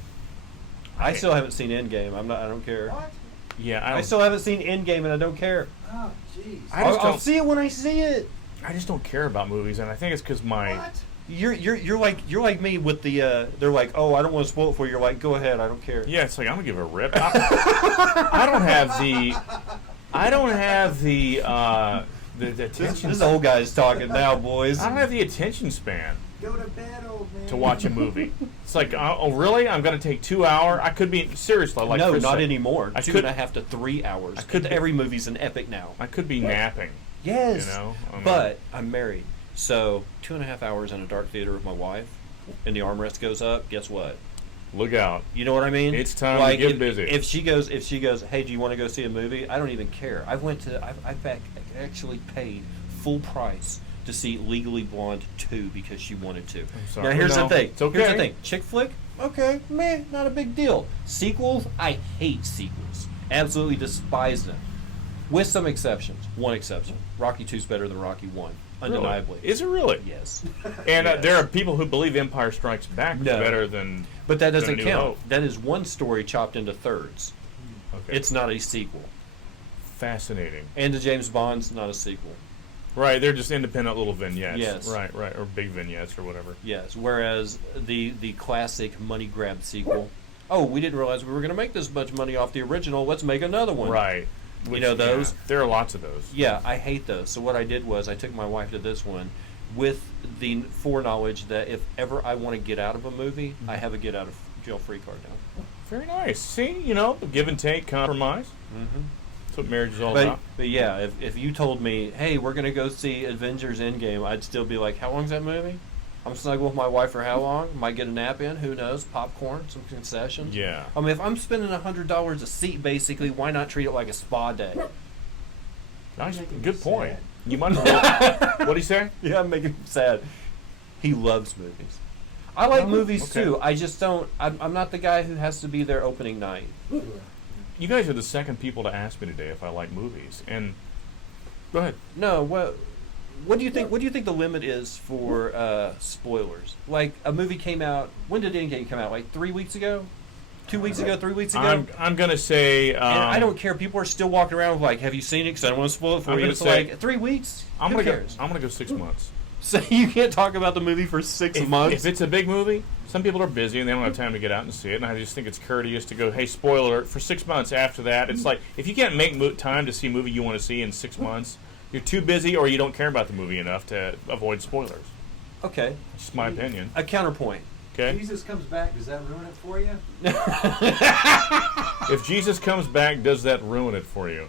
I still haven't seen Endgame. I don't care. What? Yeah, I still haven't seen Endgame and I don't care. Oh, jeez. I'll see it when I see it. I just don't care about movies, and I think it's because my. What? You're like me with the they're like, oh, I don't want to spoil it for you. You're like, go ahead, I don't care. Yeah, it's like I'm gonna give a rip. I don't have the. I don't have the attention. This old guy's talking now, boys. I don't have the attention span Go to bed, old man. to watch a movie. It's like, oh, really? I'm going to take 2 hours? I could be, seriously, like no, Chris not said, anymore. I 2.5 to 3 hours. I could be- Every movie's an epic now. I could be napping. Yes. You know? I mean- But I'm married. So 2.5 hours in a dark theater with my wife and the armrest goes up, guess what? Look out. You know what I mean? It's time to get busy. If she goes, hey, do you want to go see a movie? I don't even care. I've actually paid full price to see Legally Blonde 2 because she wanted to. sorry. Now here's No, the thing. it's okay. Here's the thing. Chick flick, okay, meh, not a big deal. Sequels, I hate sequels. Absolutely despise them. With some exceptions. One exception. Rocky 2's better than Rocky 1. Undeniably. Really? Is it really? Yes. And Yes. there are people who believe Empire Strikes Back is No. better than. But that than A doesn't New count. Hope. That is one story chopped into thirds. Okay. It's not a sequel. fascinating. And the James Bond's not a sequel. Right, they're just independent little vignettes. Yes. Right, or big vignettes or whatever. Yes. Whereas the classic money grab sequel, oh, we didn't realize we were going to make this much money off the original. Let's make another one. Right. You know those? Yeah, there are lots of those. Yeah, I hate those. So what I did was I took my wife to this one with the foreknowledge that if ever I want to get out of a movie, I have a get out of jail free card now. Very nice. See, give and take, compromise. Mm-hmm. That's what marriage is all But about. yeah, if you told me, hey, we're gonna go see Avengers Endgame, I'd still be like, how long's that movie? I'm snuggled with my wife for how long? Might get a nap in. Who knows? Popcorn, some concessions. Yeah. I mean, if I'm spending $100 a seat, basically, why not treat it like a spa day? Nice. Making me Good point. sad. You might as well. What'd he say? Yeah, I'm making him sad. He loves movies. I like Oh, movies okay. too. I just don't. I'm not the guy who has to be there opening night. Sure. You guys are the second people to ask me today if I like movies. And go ahead. No, what do you think? What do you think the limit is for spoilers? Like a movie came out. When did Endgame come out? Like 3 weeks ago, 2 weeks ago, 3 weeks ago. I'm gonna say. And I don't care. People are still walking around with like, "Have you seen it?" Because I don't want to spoil it for I'm you. gonna It's say- like 3 weeks. I'm Who gonna cares? go. I'm gonna go 6 months. So you can't talk about the movie for 6 months. If it's a big movie, some people are busy and they don't have time to get out and see it. And I just think it's courteous to go, hey, spoiler alert, for 6 months after that. It's like, if you can't make time to see a movie you want to see in 6 months, you're too busy or you don't care about the movie enough to avoid spoilers. Okay. That's just my opinion. A counterpoint. Okay? Jesus comes back, does that ruin it for you? If Jesus comes back, does that ruin it for you?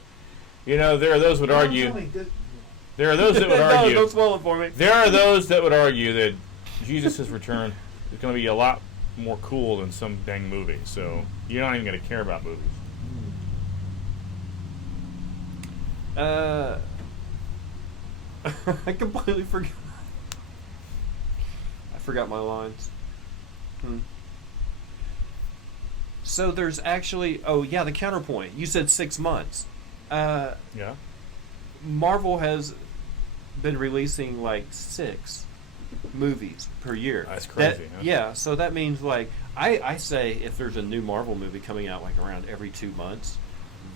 There are those that would argue. There are those that would No, argue. don't spoil it for me. There are those that would argue that Jesus' return is going to be a lot more cool than some dang movie. So you're not even going to care about movies. I completely forgot. I forgot my lines. So there's actually, oh yeah, the counterpoint. You said 6 months. Yeah. Marvel has been releasing like 6 movies per year. That's crazy, huh? Yeah, so that means like I say if there's a new Marvel movie coming out like around every 2 months,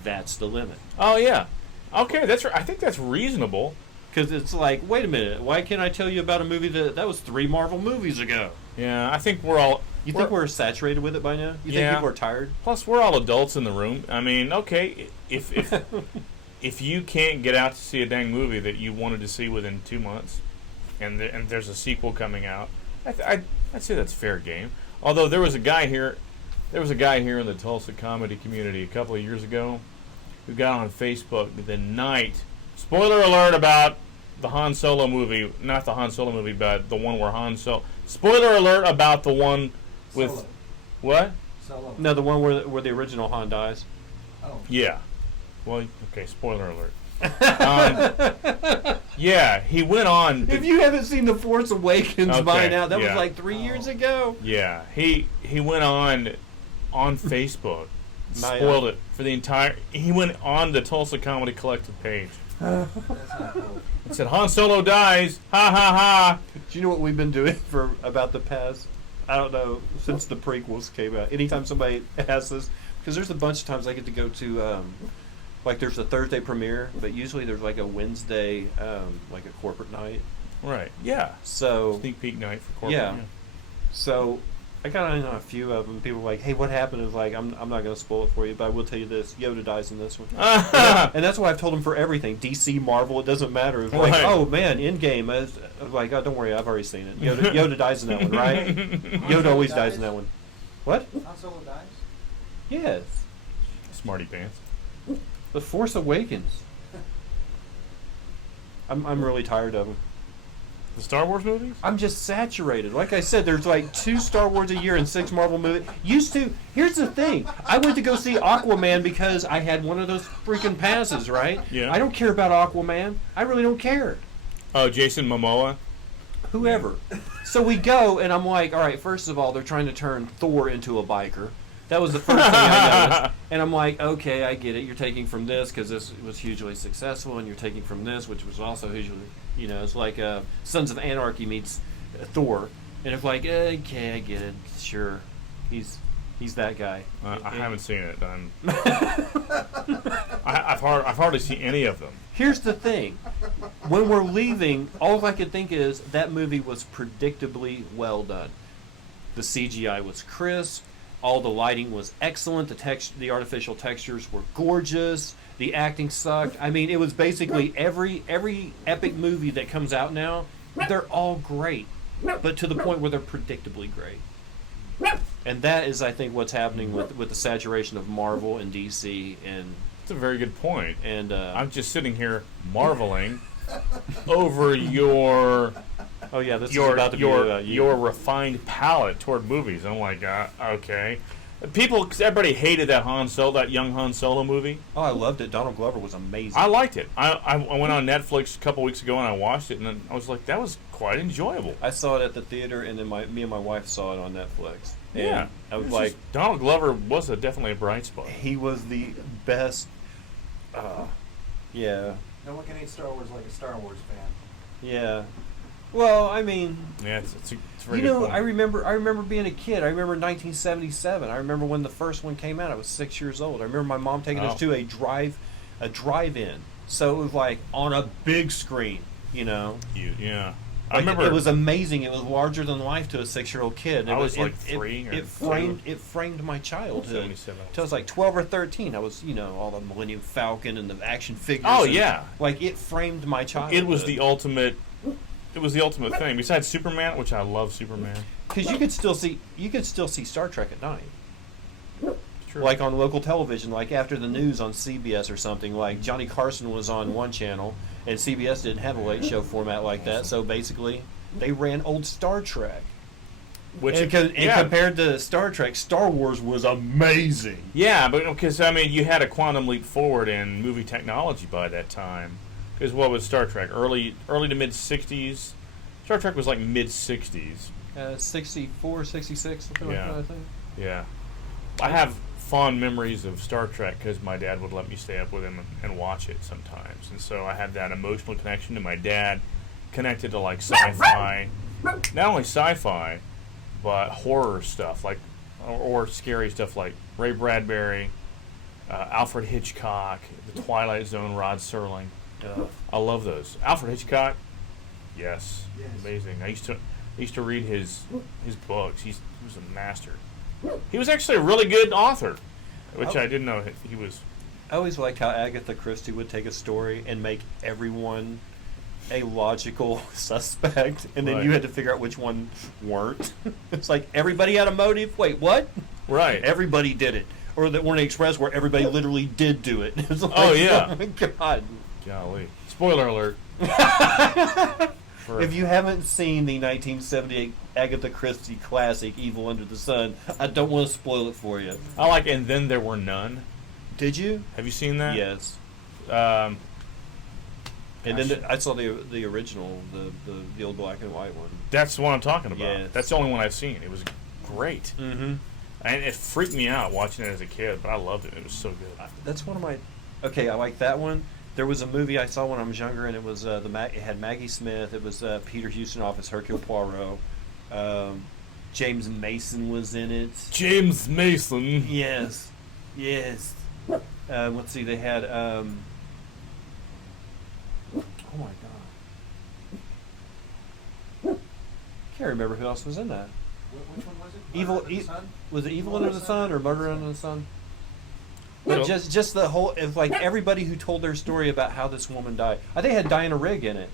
that's the limit. Oh yeah. Okay, that's. I think that's reasonable. Because it's like, wait a minute, why can't I tell you about a movie that was 3 Marvel movies ago? Yeah, I think we're all. You think we're saturated with it by now? You think people are tired? Plus, we're all adults in the room. I mean, okay, if if you can't get out to see a dang movie that you wanted to see within 2 months, and there's a sequel coming out, I'd say that's fair game. Although there was a guy here in the Tulsa comedy community a couple of years ago who got on Facebook the night. Spoiler alert about the Han Solo movie, not the Han Solo movie, but the one where Han Solo. Spoiler alert about the one with Solo. what? Solo. No, the one where the original Han dies. Oh. Yeah. Well, okay. Spoiler alert. Yeah, he went on. If you haven't seen The Force Awakens by Okay, now, that was yeah. like 3 years ago. Yeah, he went on Facebook, spoiled it for the entire. He went on the Tulsa Comedy Collective page. That's not cool. It said Han Solo dies. Ha ha ha. Do you know what we've been doing for about the past, I don't know, since the prequels came out? Anytime somebody asks us, because there's a bunch of times I get to go to, like there's a Thursday premiere, but usually there's like a Wednesday, like a corporate night. Right. Yeah. So Sneak peek night for corporate. Yeah. So I got in on a few of them. People were like, "Hey, what happened?" Is like, I'm not going to spoil it for you, but I will tell you this: Yoda dies in this one, and that's why I've told them for everything. DC, Marvel, it doesn't matter. It's like, Right. oh man, Endgame. I was like, oh, don't worry, I've already seen it. Yoda dies in that one, right? Yoda always dies in that one. What? Han Solo dies? Yes. Smarty pants. The Force Awakens. I'm really tired of them. The Star Wars movies? I'm just saturated. Like I said, there's like 2 Star Wars a year and 6 Marvel movies. Here's the thing. I went to go see Aquaman because I had one of those freaking passes, right? Yeah. I don't care about Aquaman. I really don't care. Oh, Jason Momoa. Whoever. So we go, and I'm like, all right, first of all, they're trying to turn Thor into a biker. That was the first thing I noticed. And I'm like, okay, I get it. You're taking from this because this was hugely successful, and you're taking from this, which was also hugely, it's like Sons of Anarchy meets Thor. And it's like, okay, I get it. Sure. He's that guy. I haven't seen it. I've hardly seen any of them. Here's the thing. When we're leaving, all I could think is that movie was predictably well done. The CGI was crisp. All the lighting was excellent. The artificial textures were gorgeous. The acting sucked. I mean, it was basically every epic movie that comes out now, they're all great, but to the point where they're predictably great. And that is, I think, what's happening with the saturation of Marvel and DC and. That's a very good point. And I'm just sitting here marveling over your oh yeah, this is about to be about you. your refined palate toward movies. I'm like, okay. Cause everybody hated that young Han Solo movie. Oh, I loved it. Donald Glover was amazing. I liked it. I went on Netflix a couple weeks ago and I watched it, and then I was like, that was quite enjoyable. I saw it at the theater, and then me and my wife saw it on Netflix. And Yeah, I was like, Donald Glover was definitely a bright spot. he was the best. Yeah, No one can hate Star Wars like a Star Wars fan. yeah. Well, I mean, Yeah, it's a very you good know, point. I remember being a kid. I remember 1977. I remember when the first one came out. I was 6 years old. I remember my mom taking us to a drive-in. So it was like on a big screen, Yeah. I Like, remember it was amazing. It was larger than life to a 6-year-old kid. I was like 3 or It framed my childhood. 77. Till I was like 12 or 13. I was, all the Millennium Falcon and the action figures. Oh, and, yeah. Like it framed my childhood. It was the ultimate. It was the ultimate thing. Besides Superman, which I love Superman. because you could still see Star Trek at night. True. Like on local television, like after the news on CBS or something. Like Johnny Carson was on one channel, and CBS didn't have a late show format like that. So basically, they ran old Star Trek. Which And compared to Star Trek, Star Wars was amazing. Yeah, but because you had a quantum leap forward in movie technology by that time. Because what was Star Trek? Early to mid '60s. Star Trek was like mid '60s. 64, 66, something like Yeah. that, I think. Yeah, I have fond memories of Star Trek because my dad would let me stay up with him and watch it sometimes, and so I had that emotional connection to my dad, connected to like sci-fi, not only sci-fi, but horror stuff like or scary stuff like Ray Bradbury, Alfred Hitchcock, The Twilight Zone, Rod Serling. I love those. Alfred Hitchcock. Yes. Yes. Amazing. I used to read his books. He was a master. He was actually a really good author, which I didn't know he was. I always liked how Agatha Christie would take a story and make everyone a logical suspect, and then Right. you had to figure out which one weren't. It's like everybody had a motive. Wait, what? Right. Everybody did it. Or the Orient Express, where everybody literally did do it. It's like, Oh, yeah. Oh my God. Golly. Spoiler alert. If you haven't seen the 1978 Agatha Christie classic Evil Under the Sun, I don't want to spoil it for you. I like And Then There Were None. Did you? Have you seen that? Yes. Um, And Gosh. then I saw the original, the old black and white one. that's what I'm talking about. Yes. That's the only one I've seen. It was great. Mm-hmm. And it freaked me out watching it as a kid, but I loved it. It was so good. That's one of my. Okay, I like that one. There was a movie I saw when I was younger, and it was it had Maggie Smith. It was Peter Ustinov as Hercule Poirot. James Mason was in it. James Mason. Yes, yes. Let's see. They had. Oh my God. Can't remember who else was in that. Which one was it? Evil. Murder Under the Sun? Was it Evil Under the Sun or Murder Under the Sun? Well- Just the whole, it's like everybody who told their story about how this woman died. I think it had Diana Rigg in it.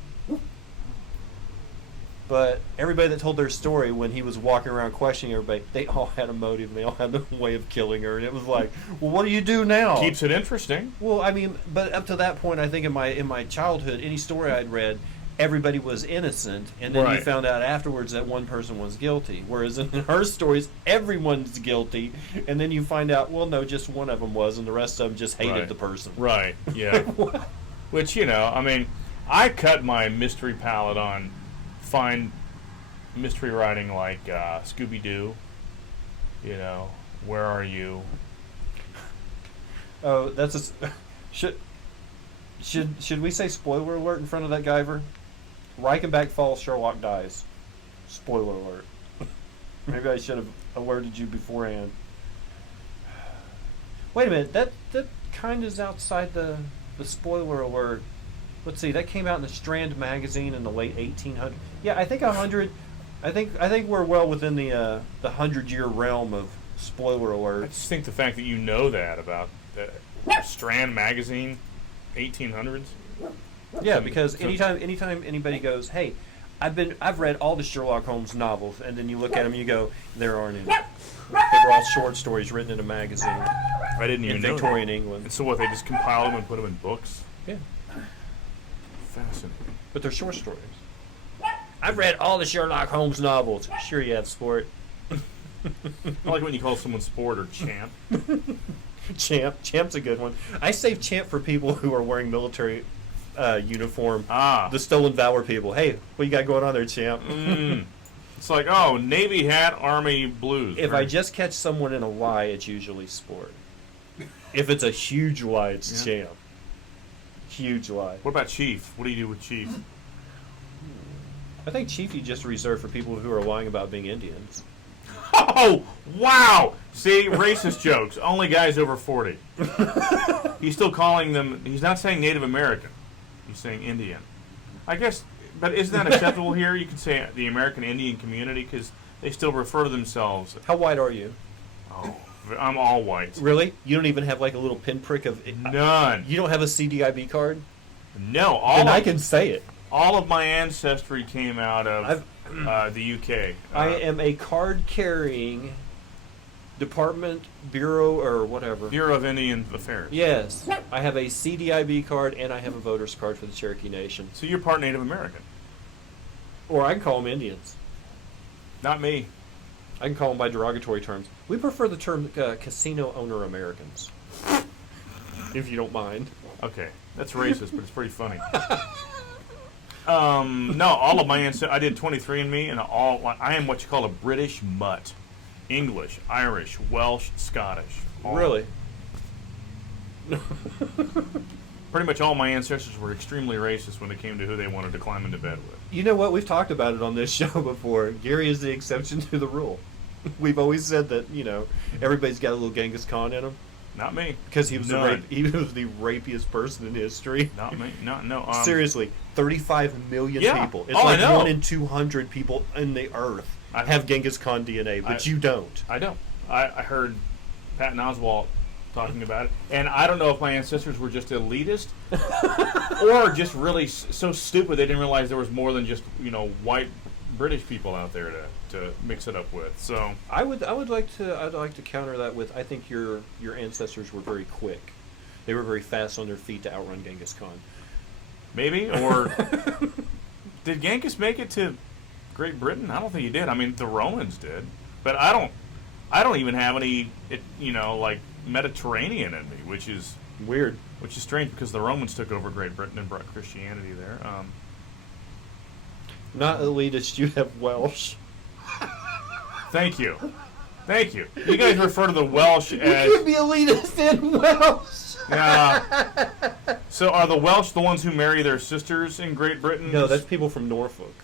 But everybody that told their story when he was walking around questioning everybody, they all had a motive and they all had a way of killing her. And it was like, well, what do you do now? Keeps it interesting. Well, I mean, but up to that point, I think in my childhood, any story I'd read, everybody was innocent, and then you Right. found out afterwards that one person was guilty. Whereas in her stories, everyone's guilty, and then you find out, well, no, just one of them was, and the rest of them just hated Right. the person. Right, yeah. Which, you know, I mean, I cut my mystery palette on fine mystery writing like Scooby-Doo, you know, Where Are You? Oh, that's a should we say spoiler alert in front of that Guyver? Reichenbach falls, Sherlock dies. Spoiler alert. Maybe I should have alerted you beforehand. Wait a minute, that kind of is outside the spoiler alert. Let's see, that came out in the Strand magazine in the late 1800s. Yeah, I think 100. I think we're well within the 100-year realm of spoiler I alert. just think the fact that you know that about the Strand magazine, 1800s. Yeah, because anytime anybody goes, hey, I've read all the Sherlock Holmes novels, and then you look at them and you go, there aren't any. They were all short stories written in a magazine I didn't in even know Victorian that. England. And so what, they just compile them and put them in books? Yeah, Fascinating. but they're short stories. I've read all the Sherlock Holmes novels. Sure you have, sport. I like when you call someone sport or champ. Champ's a good one. I save Champ for people who are wearing military uniform. Ah. The Stolen Valor people. Hey, what you got going on there, Champ? It's like, oh, Navy hat, Army blues. If right? I just catch someone in a lie, it's usually sport. If it's a huge lie, it's Yeah. Champ. Huge lie. What about Chief? What do you do with Chief? I think Chief you just reserve for people who are lying about being Indians. Oh, wow! See, racist jokes. Only guys over 40. He's still calling them, he's not saying Native American. He's saying Indian. I guess, but isn't that acceptable here? You could say the American Indian community because they still refer to themselves. How white are you? Oh, I'm all white. Really? You don't even have like a little pinprick of... None. You don't have a CDIB card? No, Then I can say it. all of my ancestry came out of the UK. I am a card-carrying department, bureau, or whatever. Bureau of Indian Affairs. Yes. I have a CDIB card, and I have a voter's card for the Cherokee Nation. So you're part Native American. Or I can call them Indians. Not me. I can call them by derogatory terms. We prefer the term casino owner Americans. If you don't mind. Okay, that's racist, but it's pretty funny. No, all of my ancestors. I did 23andMe, and I am what you call a British mutt. English, Irish, Welsh, Scottish. All. Really? Pretty much all my ancestors were extremely racist when it came to who they wanted to climb into bed with. You know what? We've talked about it on this show before. Gary is the exception to the rule. We've always said that, everybody's got a little Genghis Khan in them. Not me. Because he was None. he was the rapiest person in history. Not me. No. Seriously, 35 million Yeah. people. It's Oh, I like know. 1 in 200 people in the earth have Genghis Khan DNA, but you don't. I don't. I heard Patton Oswalt talking about it, and I don't know if my ancestors were just elitist or just really so stupid they didn't realize there was more than just white British people out there to mix it up with. So I'd like to counter that with, I think your ancestors were very quick. They were very fast on their feet to outrun Genghis Khan. maybe, or did Genghis make it to Great Britain? I don't think he did. I mean, the Romans did, but I don't even have any like Mediterranean in me, which is Weird. Which is strange because the Romans took over Great Britain and brought Christianity there. Not elitist, you have Welsh. Thank you. You guys refer to the Welsh as... You could be elitist in Welsh. So are the Welsh the ones who marry their sisters in Great Britain? No, that's people from Norfolk.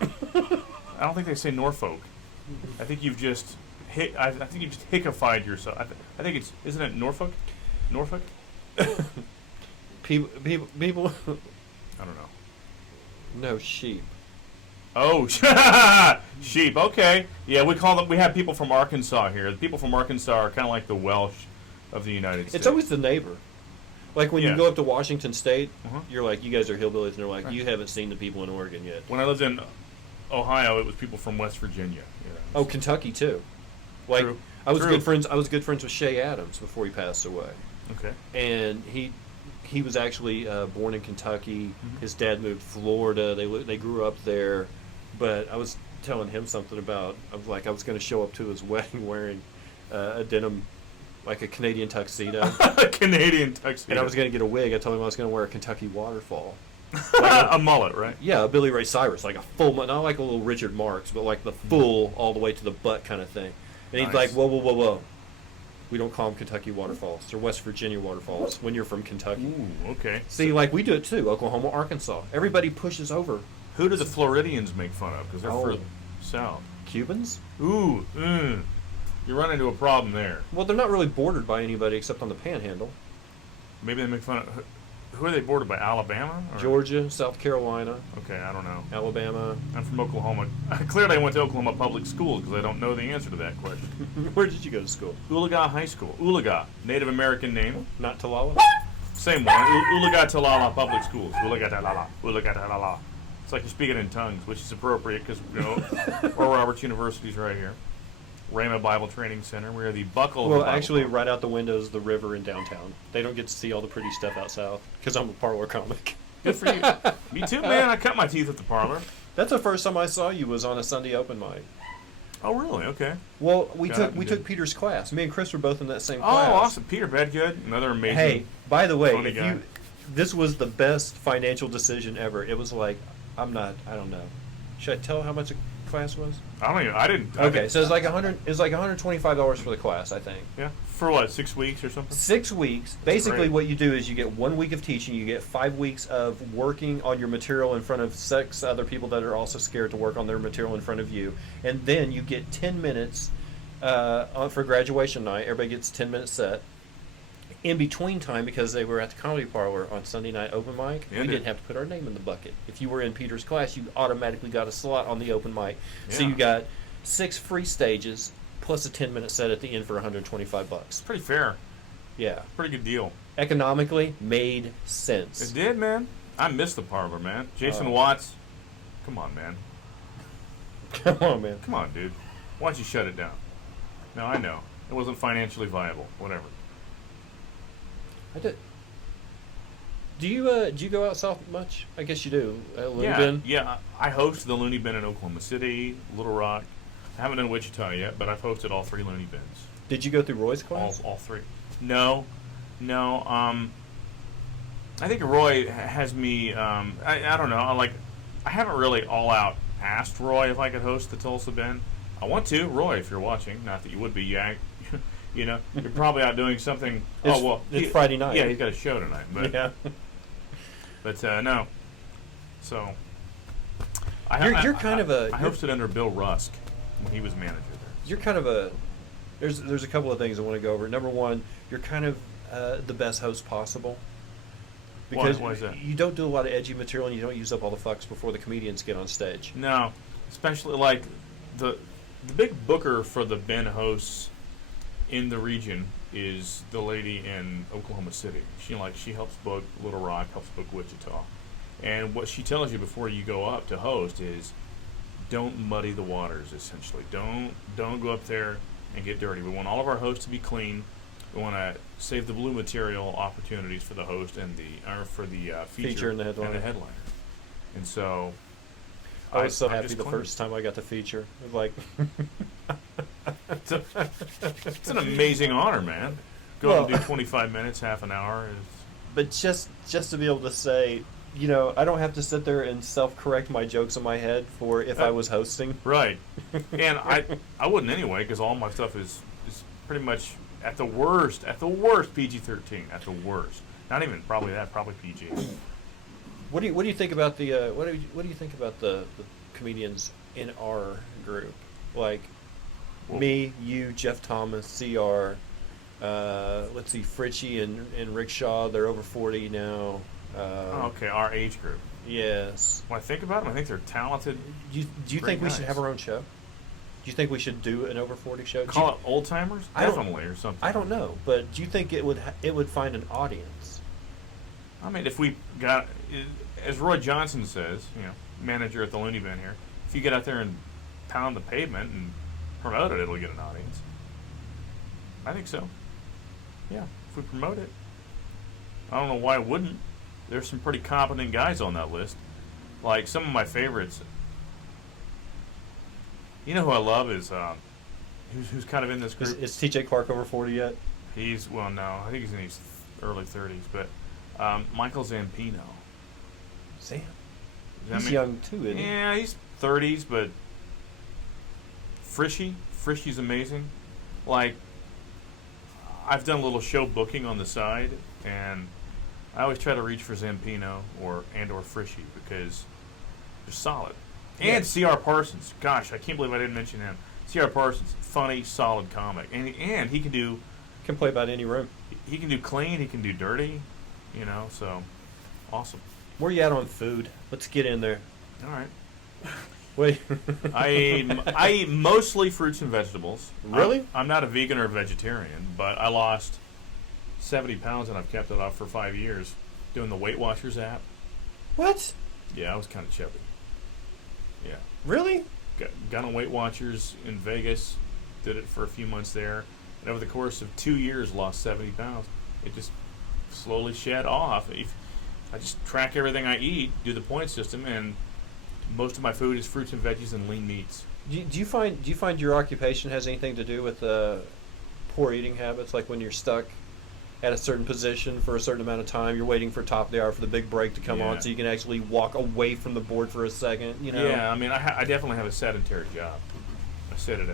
I don't think they say Norfolk. I think you've just... I think you've just hickified yourself. I think it's... Isn't it Norfolk? Norfolk? People... I don't know. No, sheep. Oh, sheep. Okay, yeah, we call them. We have people from Arkansas here. The people from Arkansas are kind of like the Welsh of the United States. It's always the neighbor. Like when Yeah. you go up to Washington State, Uh-huh. you're like, you guys are hillbillies, and they're like, Right. you haven't seen the people in Oregon yet. When I lived in Ohio, it was people from West Virginia. Oh, Kentucky too. Like True. I was True. good friends. I was good friends with Shay Adams before he passed away, Okay. and he was actually born in Kentucky. Mhm. His dad moved to Florida. They grew up there, but I was telling him something about I was going to show up to his wedding wearing a denim, like a Canadian tuxedo, Canadian tuxedo. and I was going to get a wig. I told him I was going to wear a Kentucky waterfall. a mullet, right? Yeah, a Billy Ray Cyrus, like a full, not like a little Richard Marx, but like the full, all the way to the butt kind of thing. And he's Nice. like, whoa. We don't call them Kentucky waterfalls. They're West Virginia waterfalls when you're from Kentucky. Ooh, okay. See, like we do it too, Oklahoma, Arkansas. Everybody pushes over. Who do the Floridians make fun of? Because they're Oh. further south. Cubans? Ooh, you run into a problem there. Well, they're not really bordered by anybody except on the panhandle. Maybe they make fun of... Who are they bordered by? Alabama? Or? Georgia, South Carolina, Okay, I don't know. Alabama. I'm from Oklahoma. Clearly I went to Oklahoma Public Schools because I don't know the answer to that question. Where did you go to school? Oologah High School. Oologah, Native American name. Not Talala? Same one. Oologah Talala Public Schools. Oologah Talala. Oologah Talala. It's like you're speaking in tongues, which is appropriate because, Oral Roberts University's right here. Rhema Bible Training Center. We're the buckle of the Well, Bible actually, College. right out the window is the river in downtown. They don't get to see all the pretty stuff out south because I'm a parlor comic. Good for you. Me too, man. I cut my teeth at the parlor. That's the first time I saw you was on a Sunday open mic. Oh, really? Okay. Well, we Got took it. Peter's class. Me and Chris were both in that same Oh, class. awesome. Peter Bedgood, another amazing. Hey, by the way, funny guy. this was the best financial decision ever. It was like, I don't know. Should I tell how much a class was? I didn't. Okay, so it's like $125 for the class, I think. Yeah. For what, 6 weeks or something? 6 weeks. Basically, great. what you do is you get 1 week of teaching, you get 5 weeks of working on your material in front of 6 other people that are also scared to work on their material in front of you, and then you get 10 minutes for graduation night. Everybody gets 10 minutes set. In between time, because they were at the Comedy Parlor on Sunday night open mic, Yeah, we dude. didn't have to put our name in the bucket. If you were in Peter's class, you automatically got a slot on the open mic. So Yeah. you got 6 free stages plus a 10-minute set at the end for $125. It's pretty fair. Yeah. Pretty good deal. Economically made sense. It did, man. I miss the parlor, man. Jason Oh. Watts. Come on, man. Come on, man. Come on, dude. Why don't you shut it down? No, I know. It wasn't financially viable. Whatever. I did. Do you go out south much? I guess you do. Looney Yeah, Bin? yeah. I host the Looney Bin in Oklahoma City, Little Rock. I haven't done Wichita yet, but I've hosted all 3 Looney Bins. Did you go through Roy's class? All 3. No. I think Roy has me. I don't know. I haven't really all out asked Roy if I could host the Tulsa Bin. I want to, Roy, if you're watching. Not that you would be. You're probably out doing something. It's- it's Friday night. Yeah, he's got a show tonight. But Yeah. but no. So You're kind of a- I hosted under Bill Rusk when he was manager there. You're kind of a there's a couple of things I want to go over. Number one, you're kind of the best host possible. Because Why is that? you don't do a lot of edgy material and you don't use up all the fucks before the comedians get on stage. No, especially like the big booker for the Ben hosts in the region is the lady in Oklahoma City. She helps book Little Rock, helps book Wichita, and what she tells you before you go up to host is don't muddy the waters. Essentially, don't go up there and get dirty. We want all of our hosts to be clean. We want to save the blue material opportunities for the host and for the feature and the headliner. And so I was so I happy just the cleaned. first time I got the feature. It was like, It's an amazing honor, man. Go and do 25 minutes, half an hour. but just to be able to say, you know, I don't have to sit there and self-correct my jokes in my head for if I was hosting. Right. And I wouldn't anyway, because all my stuff is pretty much at the worst PG-13, at the worst. Not even probably PG. What do you think about the what do you think about the comedians in our group? Like me, you, Jeff Thomas, CR, let's see, Fritchie and Rickshaw, they're over 40 now. Okay, our age group. Yes. When I think about them, I think they're talented. Do you think we should have our own show? Do you think we should do an over 40 show? Call it old timers? Definitely, or something. I don't know, but do you think it would find an audience? I mean, if we got, as Roy Johnson says, manager at the Looney Bin here, if you get out there and pound the pavement and promote it, it'll get an audience. I think so. Yeah, if we promote it. I don't know why it wouldn't. There's some pretty competent guys on that list. Like, some of my favorites. You know who I love is, who's kind of in this group? Is TJ Clark over 40 yet? No, I think he's in his early 30s, but Michael Zampino. Sam. I He's mean, young too, isn't he? Yeah, he's 30s, but Frischie's amazing. Like, I've done a little show booking on the side, and I always try to reach for Zampino or Frischie because they're solid. And C.R. Parsons. Gosh, I can't believe I didn't mention him. C.R. Parsons, funny, solid comic. And he can do... Can play about any room. He can do clean, he can do dirty, so awesome. Where you at on food? Let's get in there. All right. Wait. I eat mostly fruits and vegetables. Really? I'm not a vegan or a vegetarian, but I lost 70 pounds and I've kept it off for 5 years doing the Weight Watchers app. What? Yeah, I was kind of chubby. Yeah. Really? Got on Weight Watchers in Vegas, did it for a few months there, and over the course of 2 years lost 70 pounds. It just slowly shed off. I just track everything I eat, do the point system, and most of my food is fruits and veggies and lean meats. Do you find your occupation has anything to do with poor eating habits? Like when you're stuck at a certain position for a certain amount of time, you're waiting for top of the hour for the big break to come on, so you can actually walk away from the board for a second. Yeah, I mean, I definitely have a sedentary job. I sit at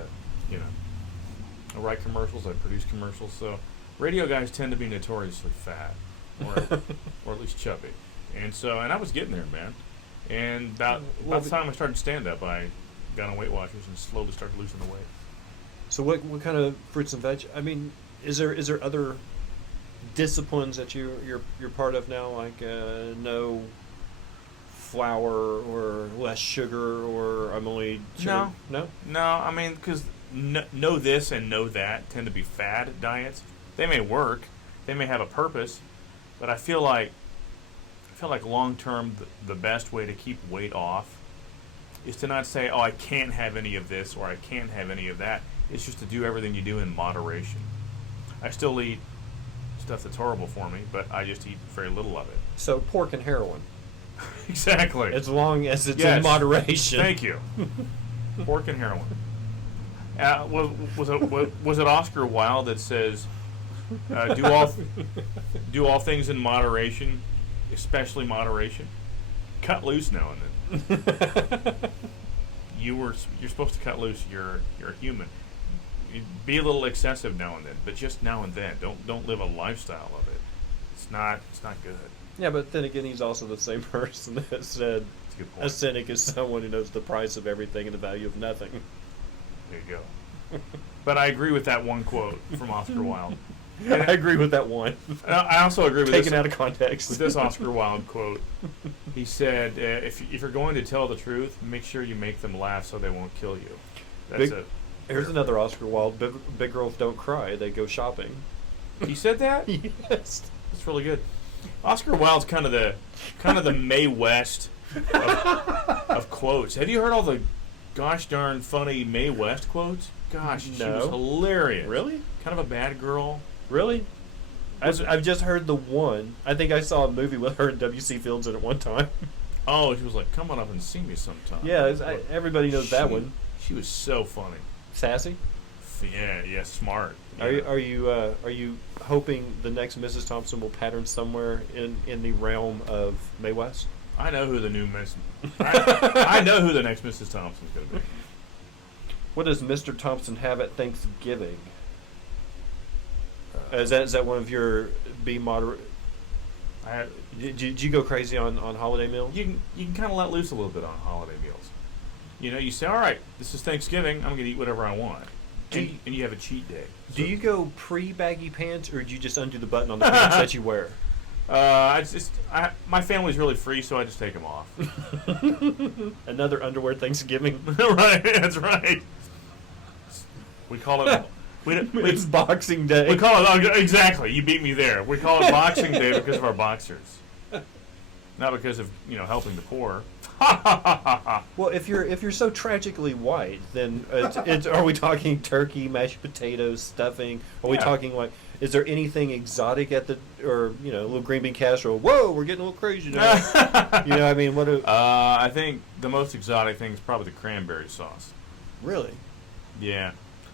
I write commercials, I produce commercials. So radio guys tend to be notoriously fat, or at least chubby. And I was getting there, man. And about the time I started stand up, I got on Weight Watchers and slowly started losing the weight. So what kind of fruits and veg? I mean, is there other disciplines that you're part of now, like no flour or less sugar, or I'm only sugar? No. I mean, because know this and know that tend to be fad diets. They may work, they may have a purpose, but I feel like long term the best way to keep weight off is to not say, oh, I can't have any of this or I can't have any of that. It's just to do everything you do in moderation. I still eat stuff that's horrible for me, but I just eat very little of it. So pork and heroin. Exactly. As long as it's in moderation. Thank you. Pork and heroin. Was it Oscar Wilde that says, do all things in moderation, especially moderation? Cut loose now and then. You're supposed to cut loose. You're a human. Be a little excessive now and then, but just now and then. Don't live a lifestyle of it. It's not good. Yeah, but then again, he's also the same person that said a cynic is someone who knows the price of everything and the value of nothing. There you go. But I agree with that one quote from Oscar Wilde. I agree with that one. I also agree with Taken this, out of context. with this Oscar Wilde quote. He said, if you're going to tell the truth, make sure you make them laugh so they won't kill you. That's it. Here's another Oscar Wilde. Big girls don't cry; they go shopping. He said that? Yes. That's really good. Oscar Wilde's kind of the Mae West of quotes. Have you heard all the gosh darn funny Mae West quotes? Gosh, she was hilarious. Really? Kind of a bad girl. Really? I've just heard the one. I think I saw a movie with her and W.C. Fields in it one time. Oh, she was like, "Come on up and see me sometime." Yeah, everybody knows that one. She was so funny. Sassy. Yeah, smart. Yeah. Are you hoping the next Mrs. Thompson will pattern somewhere in the realm of Mae West? I know who the new Miss. I know who the next Mrs. Thompson's going to be. What does Mr. Thompson have at Thanksgiving? Is that one of your be moderate? Did you go crazy on holiday meals? You can kind of let loose a little bit on holiday meals. You know, you say, all right, this is Thanksgiving. I'm going to eat whatever I want. And you have a cheat day. Do you go pre-baggy pants, or do you just undo the button on the pants that you wear? My family's really free, so I just take them off. Another underwear Thanksgiving. Right, that's right. We call it... It's Boxing Day. We call it... exactly, you beat me there. We call it Boxing Day because of our boxers. Not because of, helping the poor. Well, if you're so tragically white, then are we talking turkey, mashed potatoes, stuffing? Are we talking like? Is there anything exotic at or a little green bean casserole? Whoa, we're getting a little crazy now. I mean, what? I think the most exotic thing is probably the cranberry sauce. Really? Yeah.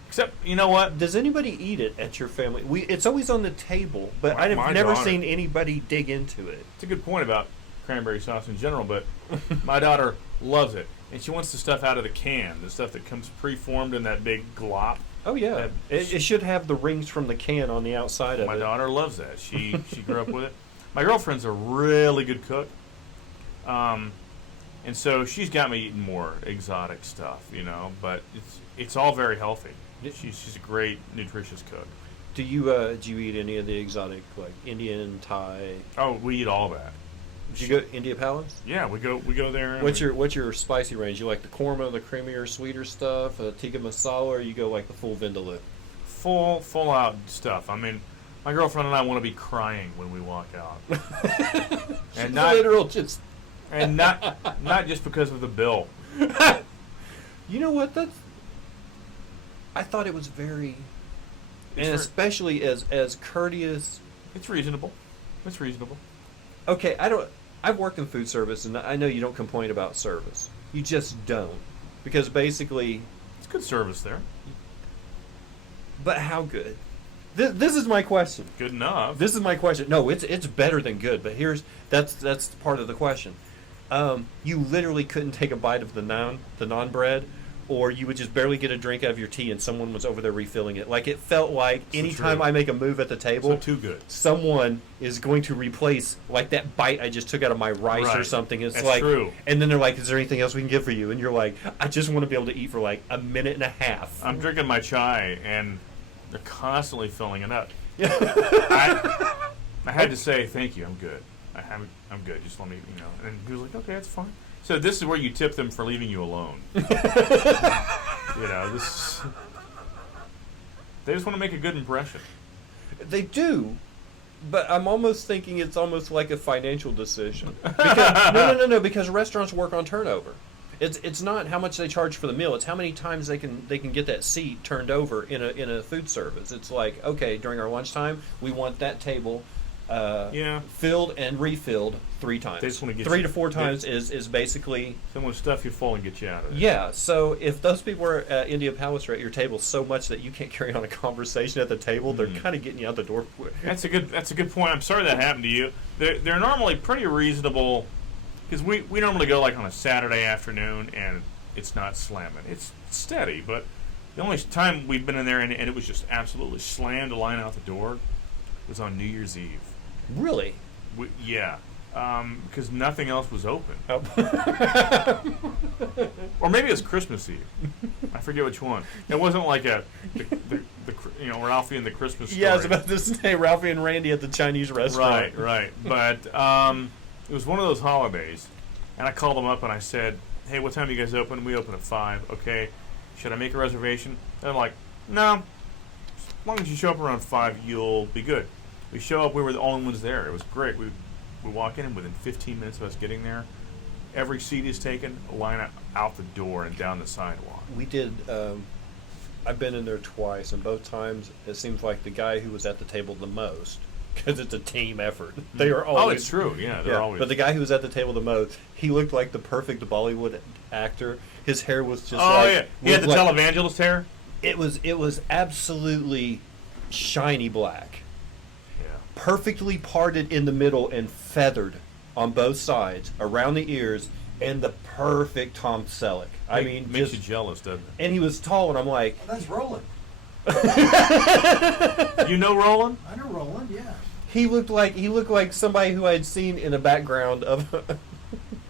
Except, you know what? Does anybody eat it at your family? It's always on the table, but I've never seen anybody dig into it. It's a good point about cranberry sauce in general, but my daughter loves it, and she wants the stuff out of the can, the stuff that comes pre-formed in that big glop. Oh yeah, it should have the rings from the can on the outside of it. My daughter loves that. She grew up with it. My girlfriend's a really good cook, and so she's got me eating more exotic stuff, but it's all very healthy. She's a great nutritious cook. Do you eat any of the exotic, like Indian, Thai? Oh, we eat all that. Did you go India Palace? Yeah, we go there. And what's your spicy range? You like the korma, the creamier, sweeter stuff, tikka masala, or you go like the full vindaloo? Full out stuff. I mean, my girlfriend and I want to be crying when we walk out, and not literal just, and not just because of the bill. You know what? I thought it was very, especially as courteous. It's reasonable. It's reasonable. Okay, I've worked in food service, and I know you don't complain about service. You just don't, because basically, it's good service there. But how good? This is my question. Good enough. This is my question. No, it's better than good. But that's part of the question. You literally couldn't take a bite of the naan bread, or you would just barely get a drink out of your tea, and someone was over there refilling it. Like, it felt like anytime I make a move at the table, too good. Someone is going to replace, like, that bite I just took out of my rice or something. It's That's like, true. And then they're like, "Is there anything else we can get for you?" And you're like, "I just want to be able to eat for like a minute and a half." I'm drinking my chai, and they're constantly filling it up. I had to say, "Thank you, I'm good. I'm good. Just let me, And he was like, "Okay, that's fine." So this is where you tip them for leaving you alone. They just want to make a good impression. They do, but I'm almost thinking it's almost like a financial decision. Because, no, because restaurants work on turnover. It's not how much they charge for the meal. It's how many times they can get that seat turned over in a food service. It's like, okay, during our lunchtime, we want that table filled and refilled 3 times. They just want to get 3 to 4 times is basically someone stuff you full and get you out of it. Yeah. So if those people are at India Palace or at your table so much that you can't carry on a conversation at the table, they're kind of getting you out the door quick. That's a good point. I'm sorry that happened to you. They're normally pretty reasonable, because we normally go like on a Saturday afternoon and it's not slamming. It's steady, but the only time we've been in there and it was just absolutely slammed to line out the door was on New Year's Eve. Really? Yeah. because nothing else was open. Oh. Or maybe it was Christmas Eve. I forget which one. It wasn't like the Ralphie and the Christmas Story. Yeah, I was about to say Ralphie and Randy at the Chinese restaurant. Right. But it was one of those holidays, and I called them up and I said, "Hey, what time do you guys open?" We open at 5. Okay. Should I make a reservation? They're like, "No. As long as you show up around 5, you'll be good." We show up. We were the only ones there. It was great. We walk in, and within 15 minutes of us getting there, every seat is taken, a line out the door and down the sidewalk. We did. I've been in there twice, and both times it seems like the guy who was at the table the most, because it's a team effort. They are always. Oh, it's true. Yeah, they're always. But the guy who was at the table the most, he looked like the perfect Bollywood actor. His hair was just. Oh yeah, he had the televangelist hair. It was absolutely shiny black. Yeah. Perfectly parted in the middle and feathered on both sides around the ears, and the perfect Tom Selleck. I mean, makes just, you jealous, doesn't it? and he was tall, and I'm like, Oh, that's Roland. You know Roland? I know Roland, yeah. he looked like somebody who I had seen in a background of.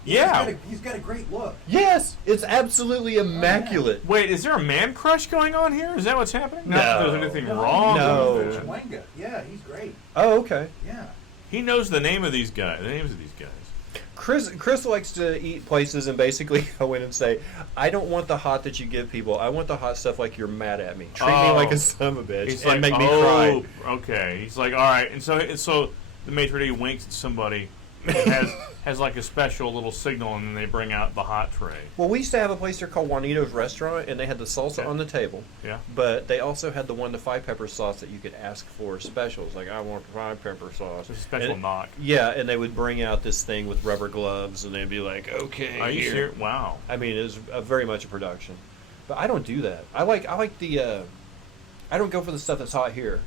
Yeah. He's got a great look. Yes, it's absolutely immaculate. Wait, is there a man crush going on here? Is that what's happening? No. Not that there's anything wrong No. with it. Chwenga. Yeah, he's great. Oh, okay. Yeah. He knows the name of these guys. The names of these guys. Chris likes to eat places and basically go in and say, "I don't want the hot that you give people. I want the hot stuff like you're mad at me. Treat me like a son of a bitch He's and like, make me cry." Okay. He's like, all right. And so the maitre d' winks at somebody, and has like a special little signal, and then they bring out the hot tray. Well, we used to have a place there called Juanito's Restaurant, and they had the salsa on the table. Yeah. But they also had the 1 to 5 pepper sauce that you could ask for specials. Like, I want 5 pepper sauce. It's a special And- knock. Yeah, and they would bring out this thing with rubber gloves, and they'd be like, "Okay, Are you here." serious? Wow. I mean, it was very much a production. But I don't do that. I like the. I don't go for the stuff that's hot here,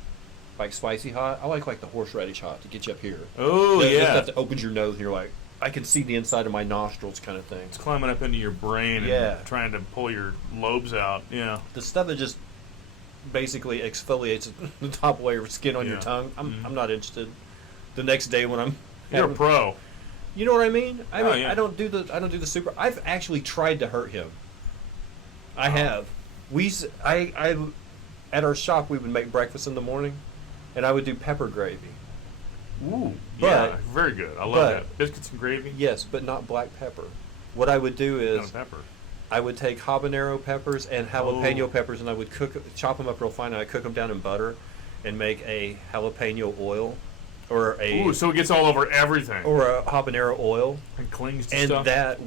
like spicy hot. I like the horseradish hot to get you up here. Oh, The yeah. stuff that opens your nose, and you're like, I can see the inside of my nostrils, kind of thing. It's climbing up into your brain Yeah. and trying to pull your lobes out. Yeah. The stuff that just basically exfoliates the top layer of skin on your Yeah. tongue. Mhm. I'm not interested. The next day when I'm You're a pro. you know what I mean? I Oh, mean, yeah. I don't do the super. I've actually tried to hurt him. I have. I at our shop we would make breakfast in the morning, and I would do pepper gravy. Ooh. But- Yeah. Very good. I love but- that. Biscuits and gravy. Yes, but not black pepper. What I would do Not is pepper. I would take habanero peppers and jalapeno Oh. peppers, and I would chop them up real fine, and I cook them down in butter, and make a jalapeno oil, or a Ooh, so it gets all over everything. or a habanero oil. And clings to And stuff. that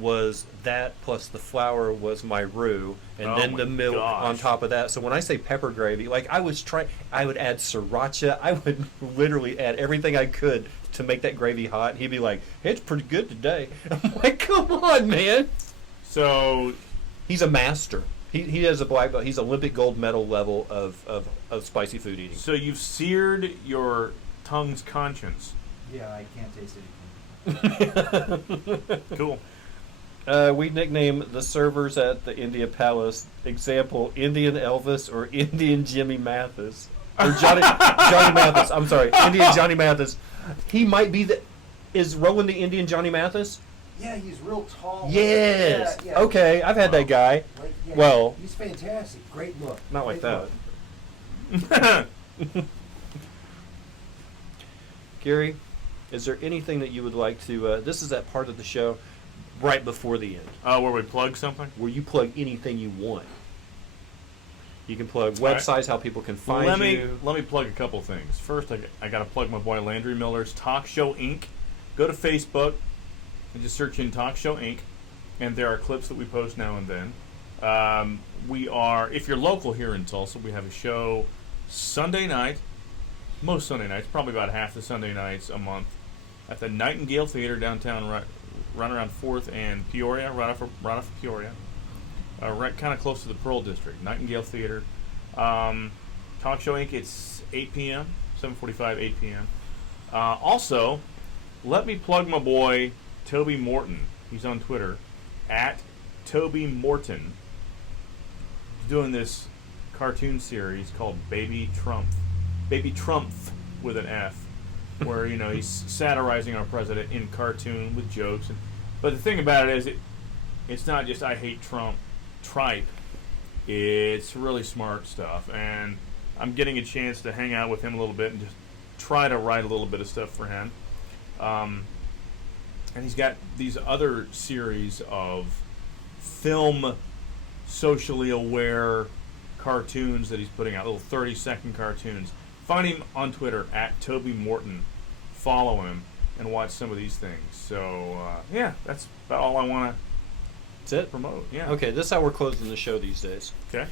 plus the flour was my roux, and Oh then my the milk gosh. on top of that. So when I say pepper gravy, like I would add sriracha. I would literally add everything I could to make that gravy hot. And he'd be like, "Hey, it's pretty good today." I'm like, "Come on, man." So He's a master. He has a black belt. He's Olympic gold medal level of spicy food eating. So you've seared your tongue's conscience. Yeah, I can't taste anything. Cool. We nickname the servers at the India Palace, example, Indian Elvis or Indian Jimmy Mathis. Or Johnny Mathis. I'm sorry, Indian Johnny Mathis. He might be is Roland the Indian Johnny Mathis? Yeah, he's real tall. Yes. Yeah, yeah. Okay, I've had that guy. Like, yeah, Well- he's fantastic. Great look. Not like Great that. look. Gary, is there anything that you would like to? This is that part of the show right before the end, Where we plug something? where you plug anything you want. You can plug All right. websites, how people can find Let you. me plug a couple things. First, I got to plug my boy Landry Miller's Talk Show Inc. Go to Facebook and just search in Talk Show Inc. And there are clips that we post now and then. We are, if you're local here in Tulsa, we have a show Sunday night, most Sunday nights, probably about half the Sunday nights a month, at the Nightingale Theater downtown, right around 4th and Peoria, right off of Peoria. Right kind of close to the Pearl District, Nightingale Theater. Talk Show Inc. It's 8 p.m., 7:45, 8 p.m. Also, let me plug my boy Toby Morton. He's on Twitter at Toby Morton. He's doing this cartoon series called Baby Trump with an F. where he's satirizing our president in cartoon with jokes. But the thing about it is, it's not just I hate Trump tripe. It's really smart stuff, and I'm getting a chance to hang out with him a little bit and just try to write a little bit of stuff for him. And he's got these other series of film socially aware cartoons that he's putting out, little 30-second cartoons. Find him on Twitter at Toby Morton. Follow him and watch some of these things. So, yeah, that's about all I want That's it? to promote. Yeah. Okay, this is how we're closing the show these days. Okay.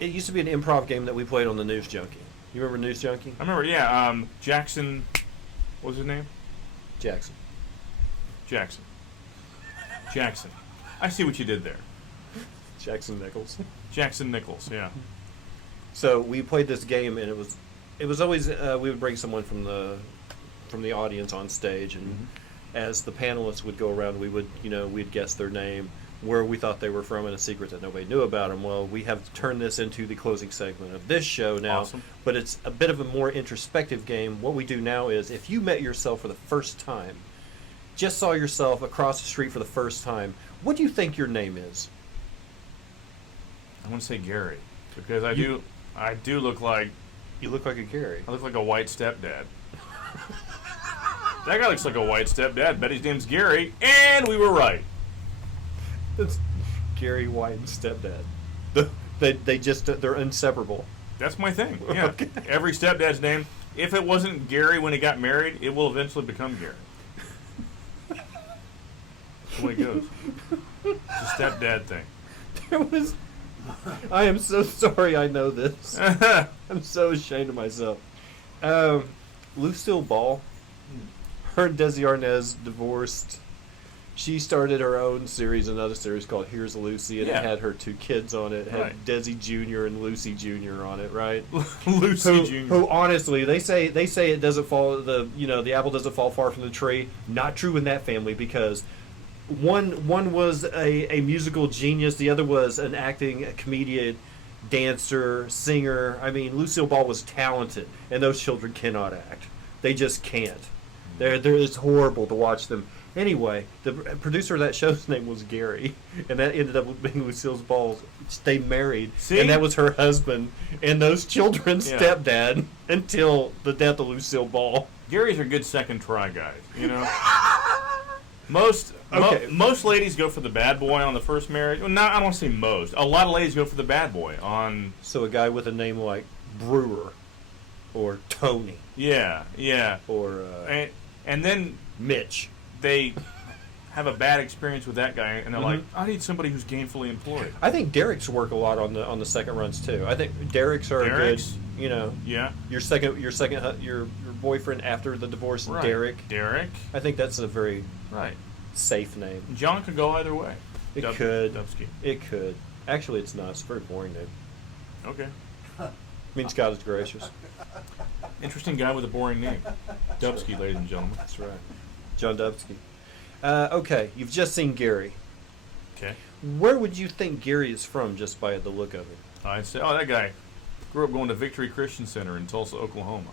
It used to be an improv game that we played on the News Junkie. You remember News Junkie? I remember, yeah, Jackson, what was his name? Jackson. Jackson. I see what you did there. Jackson Nichols. Jackson Nichols, yeah. So we played this game, and it was always we would bring someone from the audience on stage, and as the panelists would go around, we'd guess their name, where we thought they were from, and a secret that nobody knew about them. Well, we have turned this into the closing segment of this show now, Awesome. But it's a bit of a more introspective game. What we do now is, if you met yourself for the first time, just saw yourself across the street for the first time, what do you think your name is? I want to say Gary, because I do look like You look like a Gary. I look like a white stepdad. That guy looks like a white stepdad. Bet his name's Gary, and we were right. That's Gary White and stepdad. They're inseparable. That's my thing. Yeah. Okay. Every stepdad's name. If it wasn't Gary when he got married, it will eventually become Gary. That's the way it goes. It's a stepdad thing. I am so sorry I know this. I'm so ashamed of myself. Lucille Ball, her and Desi Arnaz divorced. She started her own series, another series called Here's Lucy, and Yeah. it had her two kids on it. It had Right. Desi Jr. and Lucy Jr. on it, right? Lucy Jr. Who honestly, they say it doesn't fall, the apple doesn't fall far from the tree. Not true in that family, because one was a musical genius, the other was an acting, a comedian, dancer, singer. I mean, Lucille Ball was talented, and those children cannot act. They just can't. It's horrible to watch them. Anyway, the producer of that show's name was Gary, and that ended up being Lucille Ball's. They married, See? and that was her husband, and those children's Yeah. stepdad until the death of Lucille Ball. Gary's are good second try guys, Most Okay. most ladies go for the bad boy on the first marriage. Well, no, I don't want to say most. A lot of ladies go for the bad boy on. So a guy with a name like Brewer, or Tony, Yeah, or and then Mitch. they have a bad experience with that guy, and they're like, Mhm. I need somebody who's gainfully employed. I think Derek's work a lot on the second runs too. I think Derek's are Derek's? a good. Yeah, Your boyfriend after the divorce, right. Derek. Derek, I think that's a very right. safe name. John could go either way. It could. Dubsky. It could. Actually, it's not. It's a very boring name. Okay. Means God is gracious. Interesting guy with a boring name. Dubsky, ladies and gentlemen. That's right. John Dubsky. Okay, you've just seen Gary. Okay. Where would you think Gary is from, just by the look of it? I'd say, that guy grew up going to Victory Christian Center in Tulsa, Oklahoma.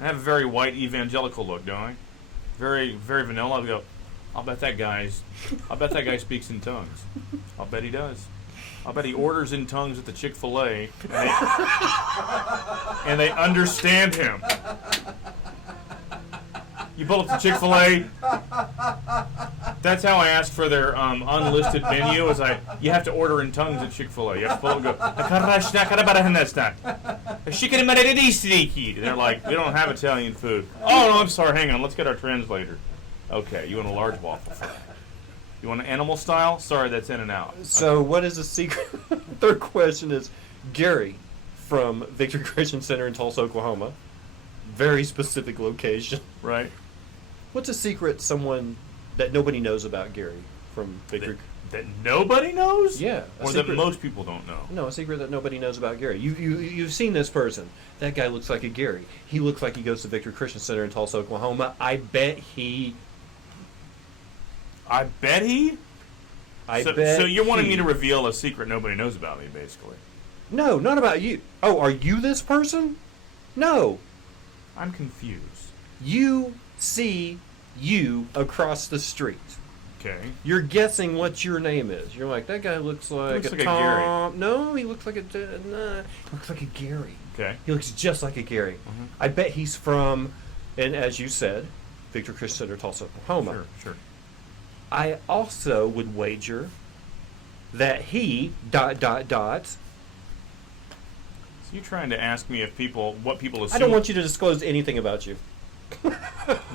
I have a very white evangelical look, don't I? Very, very vanilla. I go, I'll bet that guy speaks in tongues. I'll bet he does. I'll bet he orders in tongues at the Chick-fil-A, and they understand him. You pull up to Chick-fil-A. That's how I ask for their unlisted menu. You have to order in tongues at Chick-fil-A. You have to pull up and go. They're like, we don't have Italian food. Oh no, I'm sorry. Hang on, let's get our translator. Okay, you want a large waffle fry? You want an animal style? Sorry, that's in and out. So, what is the secret? Third question is Gary from Victory Christian Center in Tulsa, Oklahoma. Very specific location. Right. What's a secret someone that nobody knows about Gary from Victory? That nobody knows? Yeah. a Or that secret- most people don't know. No, a secret that nobody knows about Gary. You've seen this person. That guy looks like a Gary. He looks like he goes to Victory Christian Center in Tulsa, Oklahoma. I bet he. So you're wanting me to reveal a secret nobody knows about me, basically. No, not about you. Oh, are you this person? No. I'm confused. You see you across the street. Okay. You're guessing what your name is. You're like, that guy looks like Looks a like a Tom. No, he looks like a... Nah, he looks like a Gary. Okay. He looks just like a Gary. Mhm. I bet he's from, and as you said, Victor Christian Center, Tulsa, Oklahoma. Sure. I also would wager that he ... So you're trying to ask me if what people assume? I don't want you to disclose anything about you.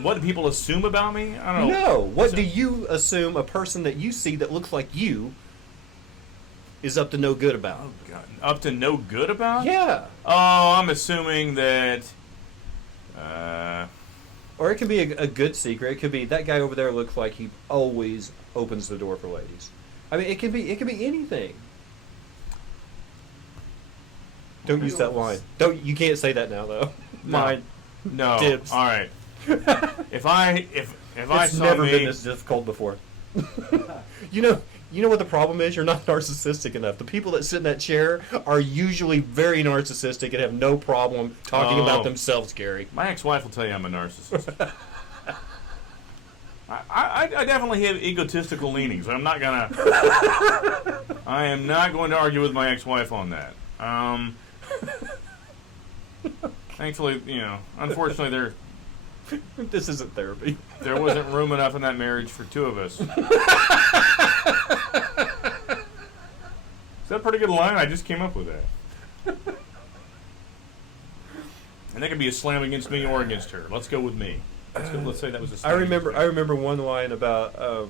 What do people assume about me? I don't know. No. What do you assume a person that you see that looks like you is up to no good about? Oh God, up to no good about? Yeah. Oh, I'm assuming that. Or it could be a good secret. It could be that guy over there looks like he always opens the door for ladies. I mean, it could be anything. Don't use that line. You can't say that now though. No. Mine. No. Dibs. All right. If I It's saw never me, been this difficult before. You know what the problem is? You're not narcissistic enough. The people that sit in that chair are usually very narcissistic and have no problem talking about themselves, Gary. my ex-wife will tell you I'm a narcissist. I definitely have egotistical leanings. I am not going to argue with my ex-wife on that. Thankfully, unfortunately, This isn't therapy. there wasn't room enough in that marriage for two of us. Is that a pretty good line? I just came up with that. And that could be a slam against me or against her. Let's go with me. Let's say that was a slam. I remember one line about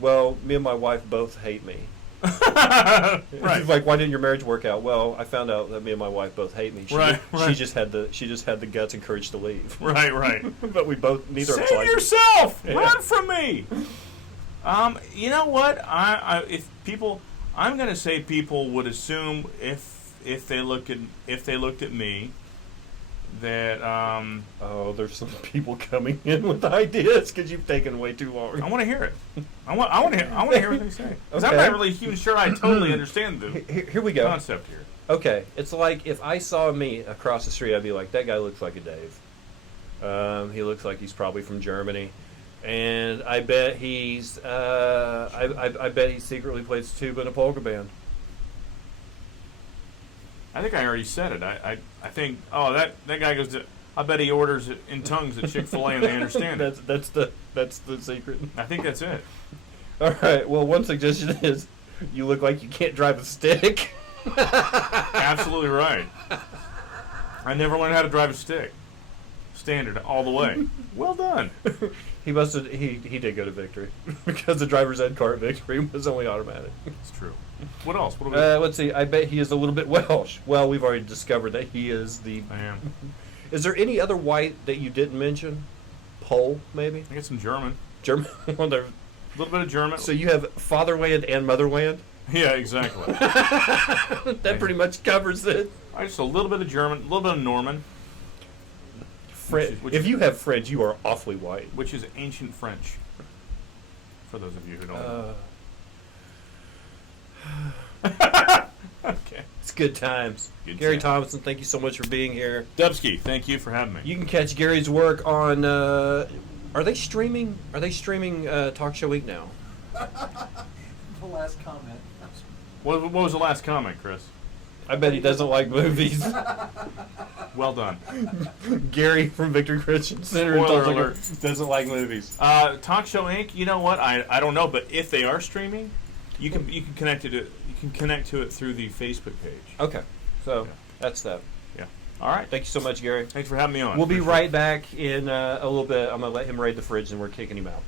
well, me and my wife both hate me. Right. She's like, why didn't your marriage work out? Well, I found out that me and my wife both hate me. Right. She just had the guts and courage to leave. Right. But neither of us Save like it. yourself! Yeah. Run from me! You know what? I'm going to say people would assume if they looked at me that Oh, there's some people coming in with ideas because you've taken way too long. I want to hear it. I want to hear what they say. Because I'm Okay. not really even sure I totally understand the Here we go. concept here. Okay, it's like if I saw me across the street, I'd be like, that guy looks like a Dave. He looks like he's probably from Germany, and I bet he's I bet he secretly plays tuba in a polka band. I think I already said it. I think that guy goes to. I bet he orders it in tongues at Chick-fil-A and they understand it. That's the secret. I think that's it. All right. Well, one suggestion is you look like you can't drive a stick. Absolutely right. I never learned how to drive a stick. Standard all the way. Well done. He did go to Victory because the driver's ed car at Victory was only automatic. It's true. What else? What do we? Let's see. I bet he is a little bit Welsh. Well, we've already discovered that he is the. I am. Is there any other white that you didn't mention? Pole, maybe? I got some German. German? Well, A little bit of German. so you have fatherland and motherland? Yeah, exactly. That pretty much covers it. Just a little bit of German, a little bit of Norman, If you have French, you are awfully white. which is ancient French. For those of you who don't know. Okay. It's good times. Good Gary times. Thompson, thank you so much for being here. Dubsky, thank you for having me. You can catch Gary's work on. Are they streaming? Talk Show Week now? The last comment. What was the last comment, Chris? I bet he doesn't like movies. Well done. Gary from Victor Christian Center in Spoiler Tulsa alert. doesn't like movies. Talk Show Inc. You know what? I don't know, but if they are streaming, you can connect to it. You can connect to it through the Facebook page. Okay, so Yeah. that's that. Yeah. All right. Thank you so much, Gary. Thanks for having me on. We'll be Appreciate right back in a little bit. I'm gonna let him raid the fridge, and we're kicking him out.